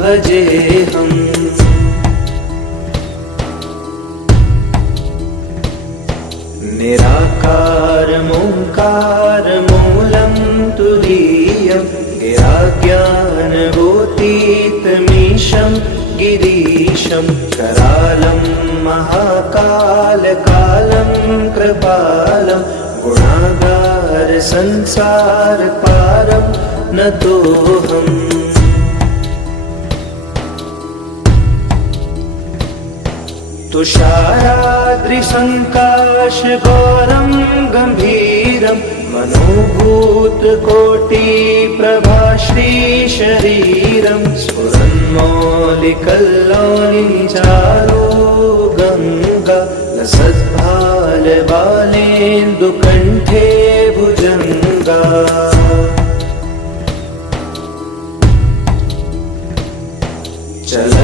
भजेऽहम्। निराकारमोङ्कारमूलं तुरीयं गिराज्ञानगोतीतमीशं गिरीशं करालं महाकालकालं कृपालं गुणागारसंसारपारं नतोऽहम्। तुषाराद्रिसङ्काशगौरं गम्भीरं मनोभूतकोटिप्रभाश्रीशरीरं स्फुरन्मौलिकल्लोलिचारो गङ्गा लसद्भाल सद्भालबालेन्दुकण्ठे भुजङ्गा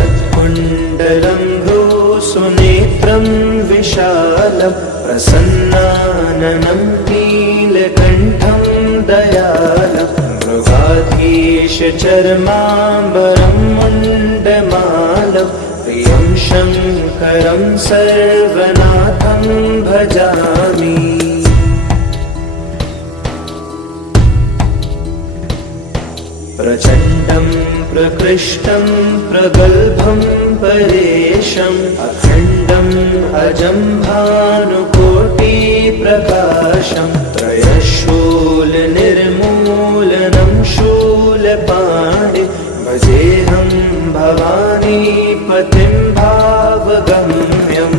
चलत्कुण्डलं भ्रूसुनेत्रं विशालं प्रसन्नाननं नीलकण्ठं दयालं मृगाधीशचर्माम्बरं मुण्डमालं प्रियं शङ्करं सर्वनाथं भजामि प्रचण्डं प्रकृष्टं प्रगल्भं परेशम् अखण्डम् अजं भानुकोटिप्रकाशं त्रयशूलनिर्मूलनं शूलपाणि भजेऽहं भवानीपतिं भावगम्यम्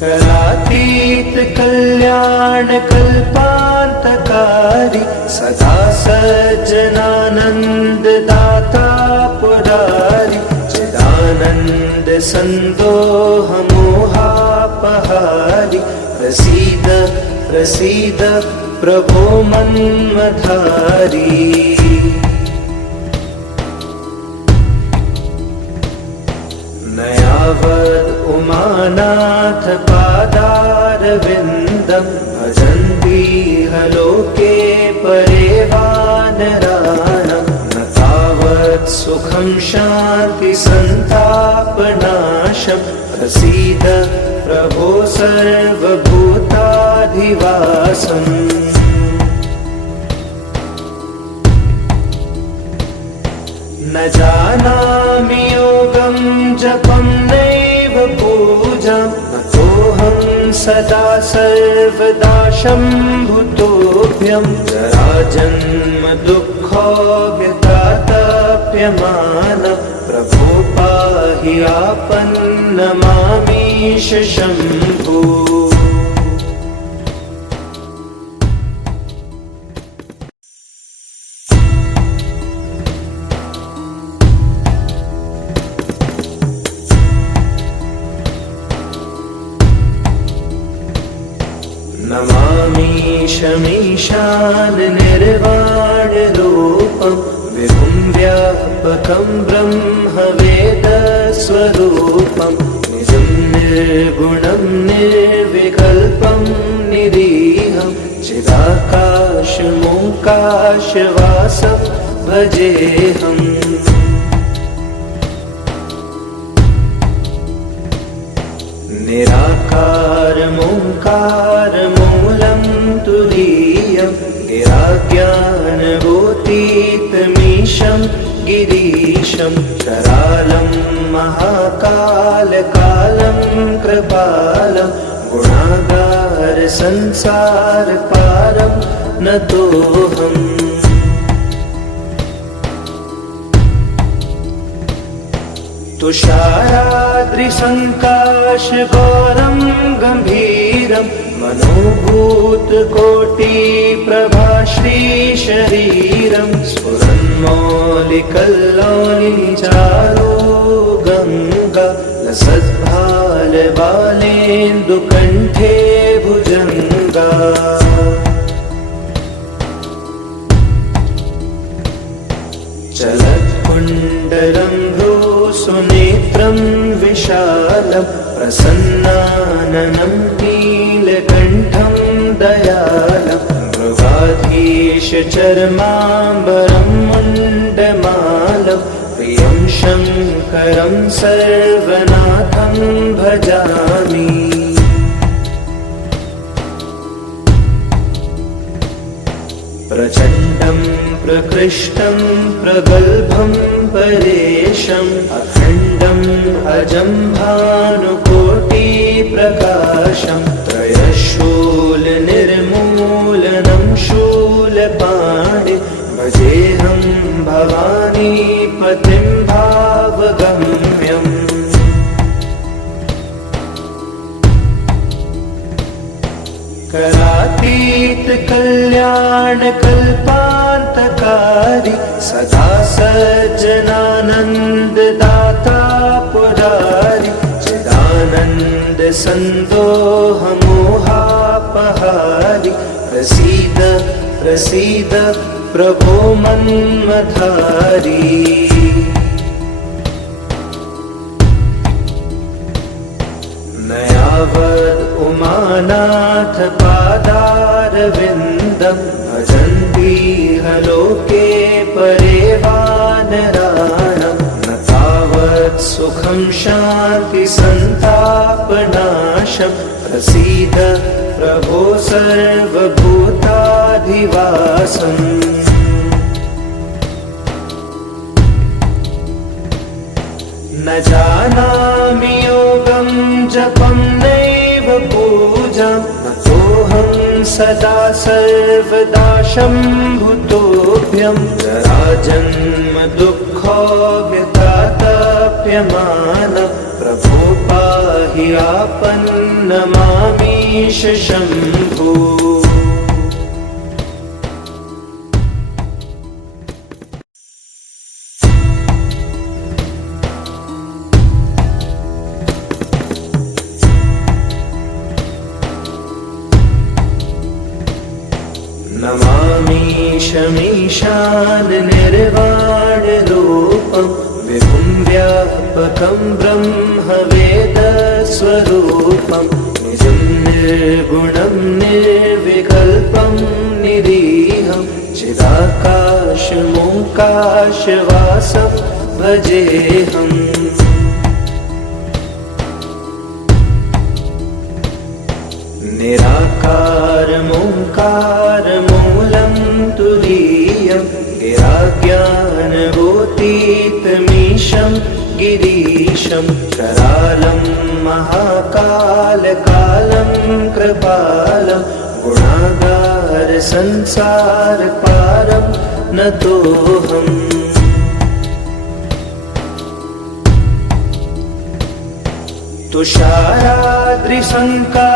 करातीत कल्याणकल्पान्तकारी सदा सज्जनानन्ददाता पुरारी चिदानन्द सन्दोहमोहापहारी प्रसीद प्रसीद प्रभो मन्मथारी न यावद् उमानाथ पादारविन्दं भजन्तीह लोके परे वानराणां न तावत् सुखं शान्ति सन्तापनाशं प्रसीद प्रभो सर्वभूताधिवासम् न जानामि योगं जपं नैव पूजां नतोऽहं सदा सर्वदा शम्भुतोऽभ्यं जराजन्म दुःखोऽव्यतातप्यमानं प्रभो पाहि आपन्नमामीश शम्भो नमामीशमीशान निर्वाणरूपं विभुं व्यापकं ब्रह्मवेदस्वरूपं निजं निर्गुणं निर्विकल्पं निरीहं चिदाकाशमोकाशवासं भजेऽहम् निराकारमोङ्कारमूलं तुरीयं गिराज्ञानभूतीतमीशं गिरीशं करालं महाकालकालं कृपालं गुणागारसंसारपारं नतोऽहम् तुषाराद्रिसङ्काशगौरं गम्भीरं मनोभूतकोटिप्रभाश्रीशरीरं स्फुरन्मौलिकल्लोलिनिचारो गङ्गा लसद्भालबालेन्दुकण्ठे भुजङ्गा चलत्कुण्डलं भ्रूसुनेत्रं विशालं प्रसन्नाननं नीलकण्ठं दयालं मृगाधीशचर्माम्बरं मुण्डमालं प्रियं शङ्करं सर्वनाथं भजामि प्रचण्डं प्रकृष्टं प्रगल्भं परेशम् अखण्डम् अजं भानुकोटिप्रकाशं त्रयशूलनिर्मूलनं शूलपाणि भजेऽहं भवानीपतिं भावगम्यम् करातीत कल्याणकल्पान्तकारी सदा सज्जनानन्ददाता पुरा सन्दोहमोहापहारि प्रसीद प्रसीद प्रभो मन्मथारी न यावद् उमानाथ पादारविन्दं भजन्ति लोके परे वानराणां न तावत् सुखं शान्ति सन्तापनाशं प्रसीद प्रभो सर्वभूताधिवासम् न जानामि योगं जपं नैव पूजां नतोऽहं सदा सर्वदा शम्भुतोऽभ्यं जराजन्म दुःखो व्यतातप्यमानः प्रभो पाहि आपन्नमामीश शम्भो नमामीशमीशान निर्वाणरूपं विभुं व्यापकं ब्रह्मवेदस्वरूपं निजं निर्गुणं निर्विकल्पं निरीहं चिदाकाशमोकाशवासं भजेऽहम् निराकारमोङ्कारमूलं तुरीयं गिराज्ञानभूतीतमीशं गिरीशं करालं महाकालकालं कृपालं गुणागारसंसारपारं नतोऽहम्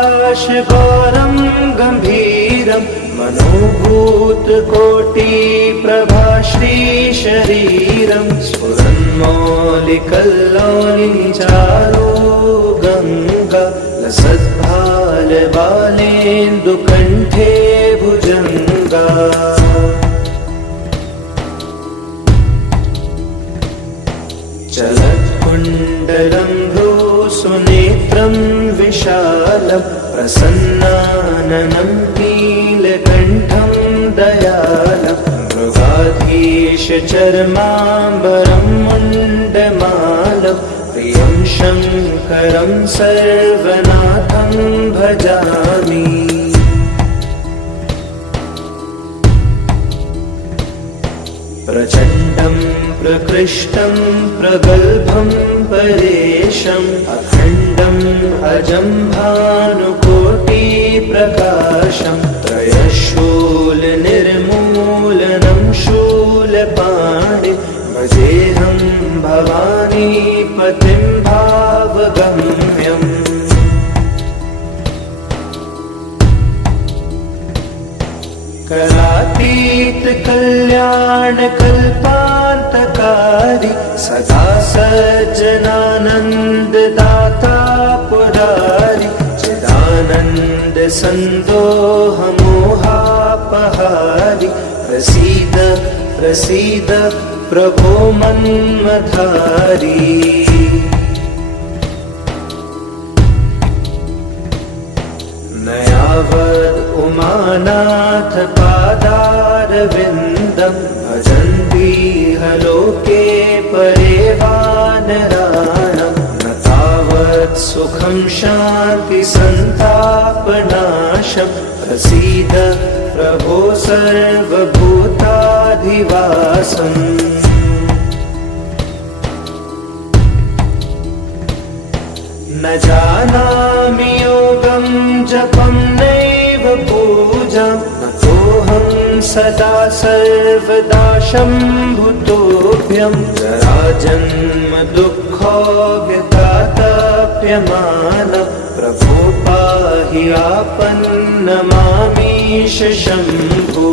तुषाराद्रिसङ्काशगौरं गम्भीरं मनोभूतकोटिप्रभाश्रीशरीरं स्फुरन्मौलिकल्लोलिचारो गङ्गा लसद्भालबालेन्दुकण्ठे भुजङ्गा चलत्कुण्डलं भ्रूसुनेत्रं विशालं प्रसन्नाननं नीलकण्ठं दयालं मृगाधीशचर्माम्बरं मुण्डमालं प्रियं शङ्करं सर्वनाथं भजामि प्रचण्डं प्रकृष्टं प्रगल्भं परेशम् अखण्डम् अजं भानुकोटिप्रकाशं त्रयशूलनिर्मूलनं शूलपाणि भजेऽहं भवानीपतिं भावगम्यम् कलातीत कल्याण कल्पान्तकारी सदा सज्जनानन्ददाता पुरारी चिदानन्द सन्दोहमोहापहारि प्रसीद प्रसीद प्रभो मन्मथारी न यावद् उमानाथ पादारविन्दं भजन्ति लोके परे वानराणां न तावत् सुखं शान्ति सन्तापनाशं प्रसीद प्रभो सर्वभूताधिवासम् न जानामि योगं जपं नैव पूजां नतोऽहं सदा सर्वदा शम्भुतोऽभ्यं जराजन्म दुःखो व्यतातप्यमानः प्रभो पाहि आपन्नमामीश शम्भो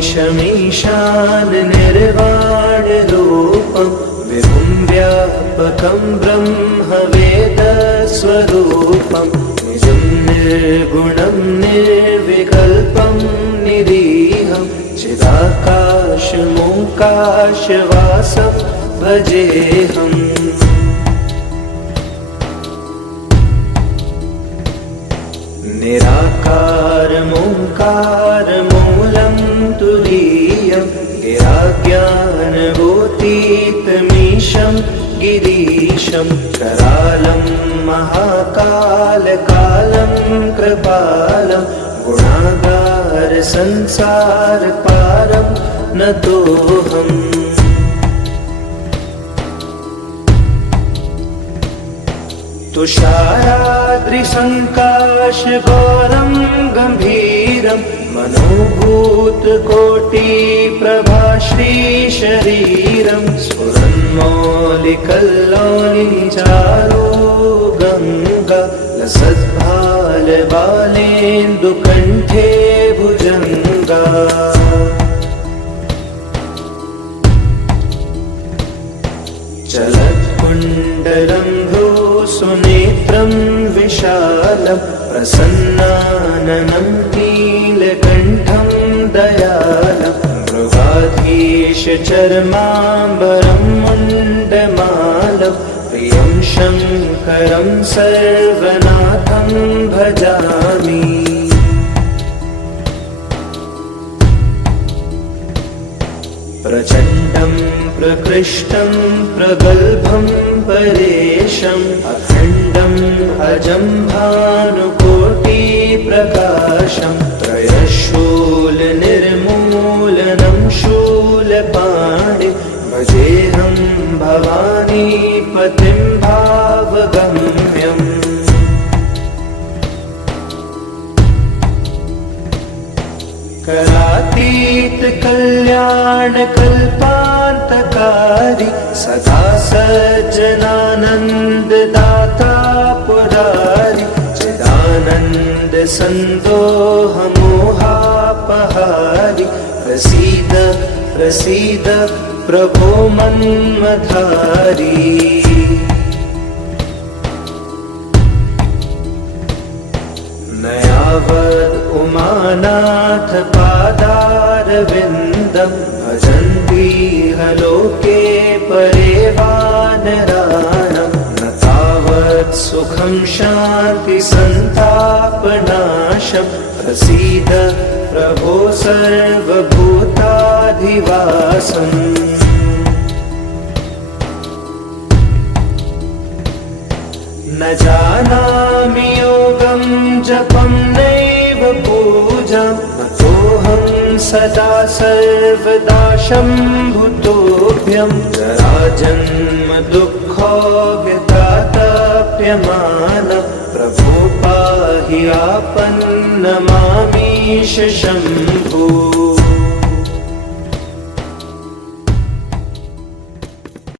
नमामीशमीशान निर्वाणरूपं विभुं व्यापकं ब्रह्मवेदस्वरूपं निजं निर्गुणं निर्विकल्पं निरीहं चिदाकाशमोकाशवासं भजेऽहम्। निराकारमोङ्कारमूलं तुरीयं गिराज्ञानभूतीतमीशं गिरीशं करालं महाकालकालं कृपालं गुणागारसंसारपारं नतोऽहम्। तुषाराद्रिसङ्काशघोरं गम्भीरं मनोभूतकोटिप्रभाश्रीशरीरं स्फुरन्मौलिकल्लोलिचारो गङ्गा लसद्भालबालेन्दुकण्ठे भुजङ्गा। चलत्कुण्डलं भ्रूसुनेत्रं विशालं प्रसन्नाननं नीलकण्ठं दयालं मृगाधीशचर्माम्बरं मुण्डमालं प्रियं शङ्करं सर्वनाथं भजामि। प्रचण्डं प्रकृष्टं प्रगल्भं परेशम् अखण्डम् अजं भानुकोटिप्रकाशं त्रयशूलनिर्मूलनं शूलपाणिं भजेऽहं भवानीपतिं भावगम्यम्। करातीत कल्याणकल्पान्तकारी सदा सज्जनानन्ददाता पुरारी चिदानन्द सन्दोहमोहापहारी प्रसीद प्रसीद प्रभो मन्मथारी। नयावद् उमानाथ पादारविन्दं भजन्ति लोके परे वानराणां न तावत् सुखं शान्ति सन्तापनाशं प्रसीद प्रभो सर्वभूताधिवासम्। न जानामि योगं जपं नैव पूजां नतोऽहं सदा सर्वदा शम्भुतोऽभ्यं जराजन्म दुःखो व्यतातप्यमानं प्रभो पाहि आपन्नमामीश शम्भो।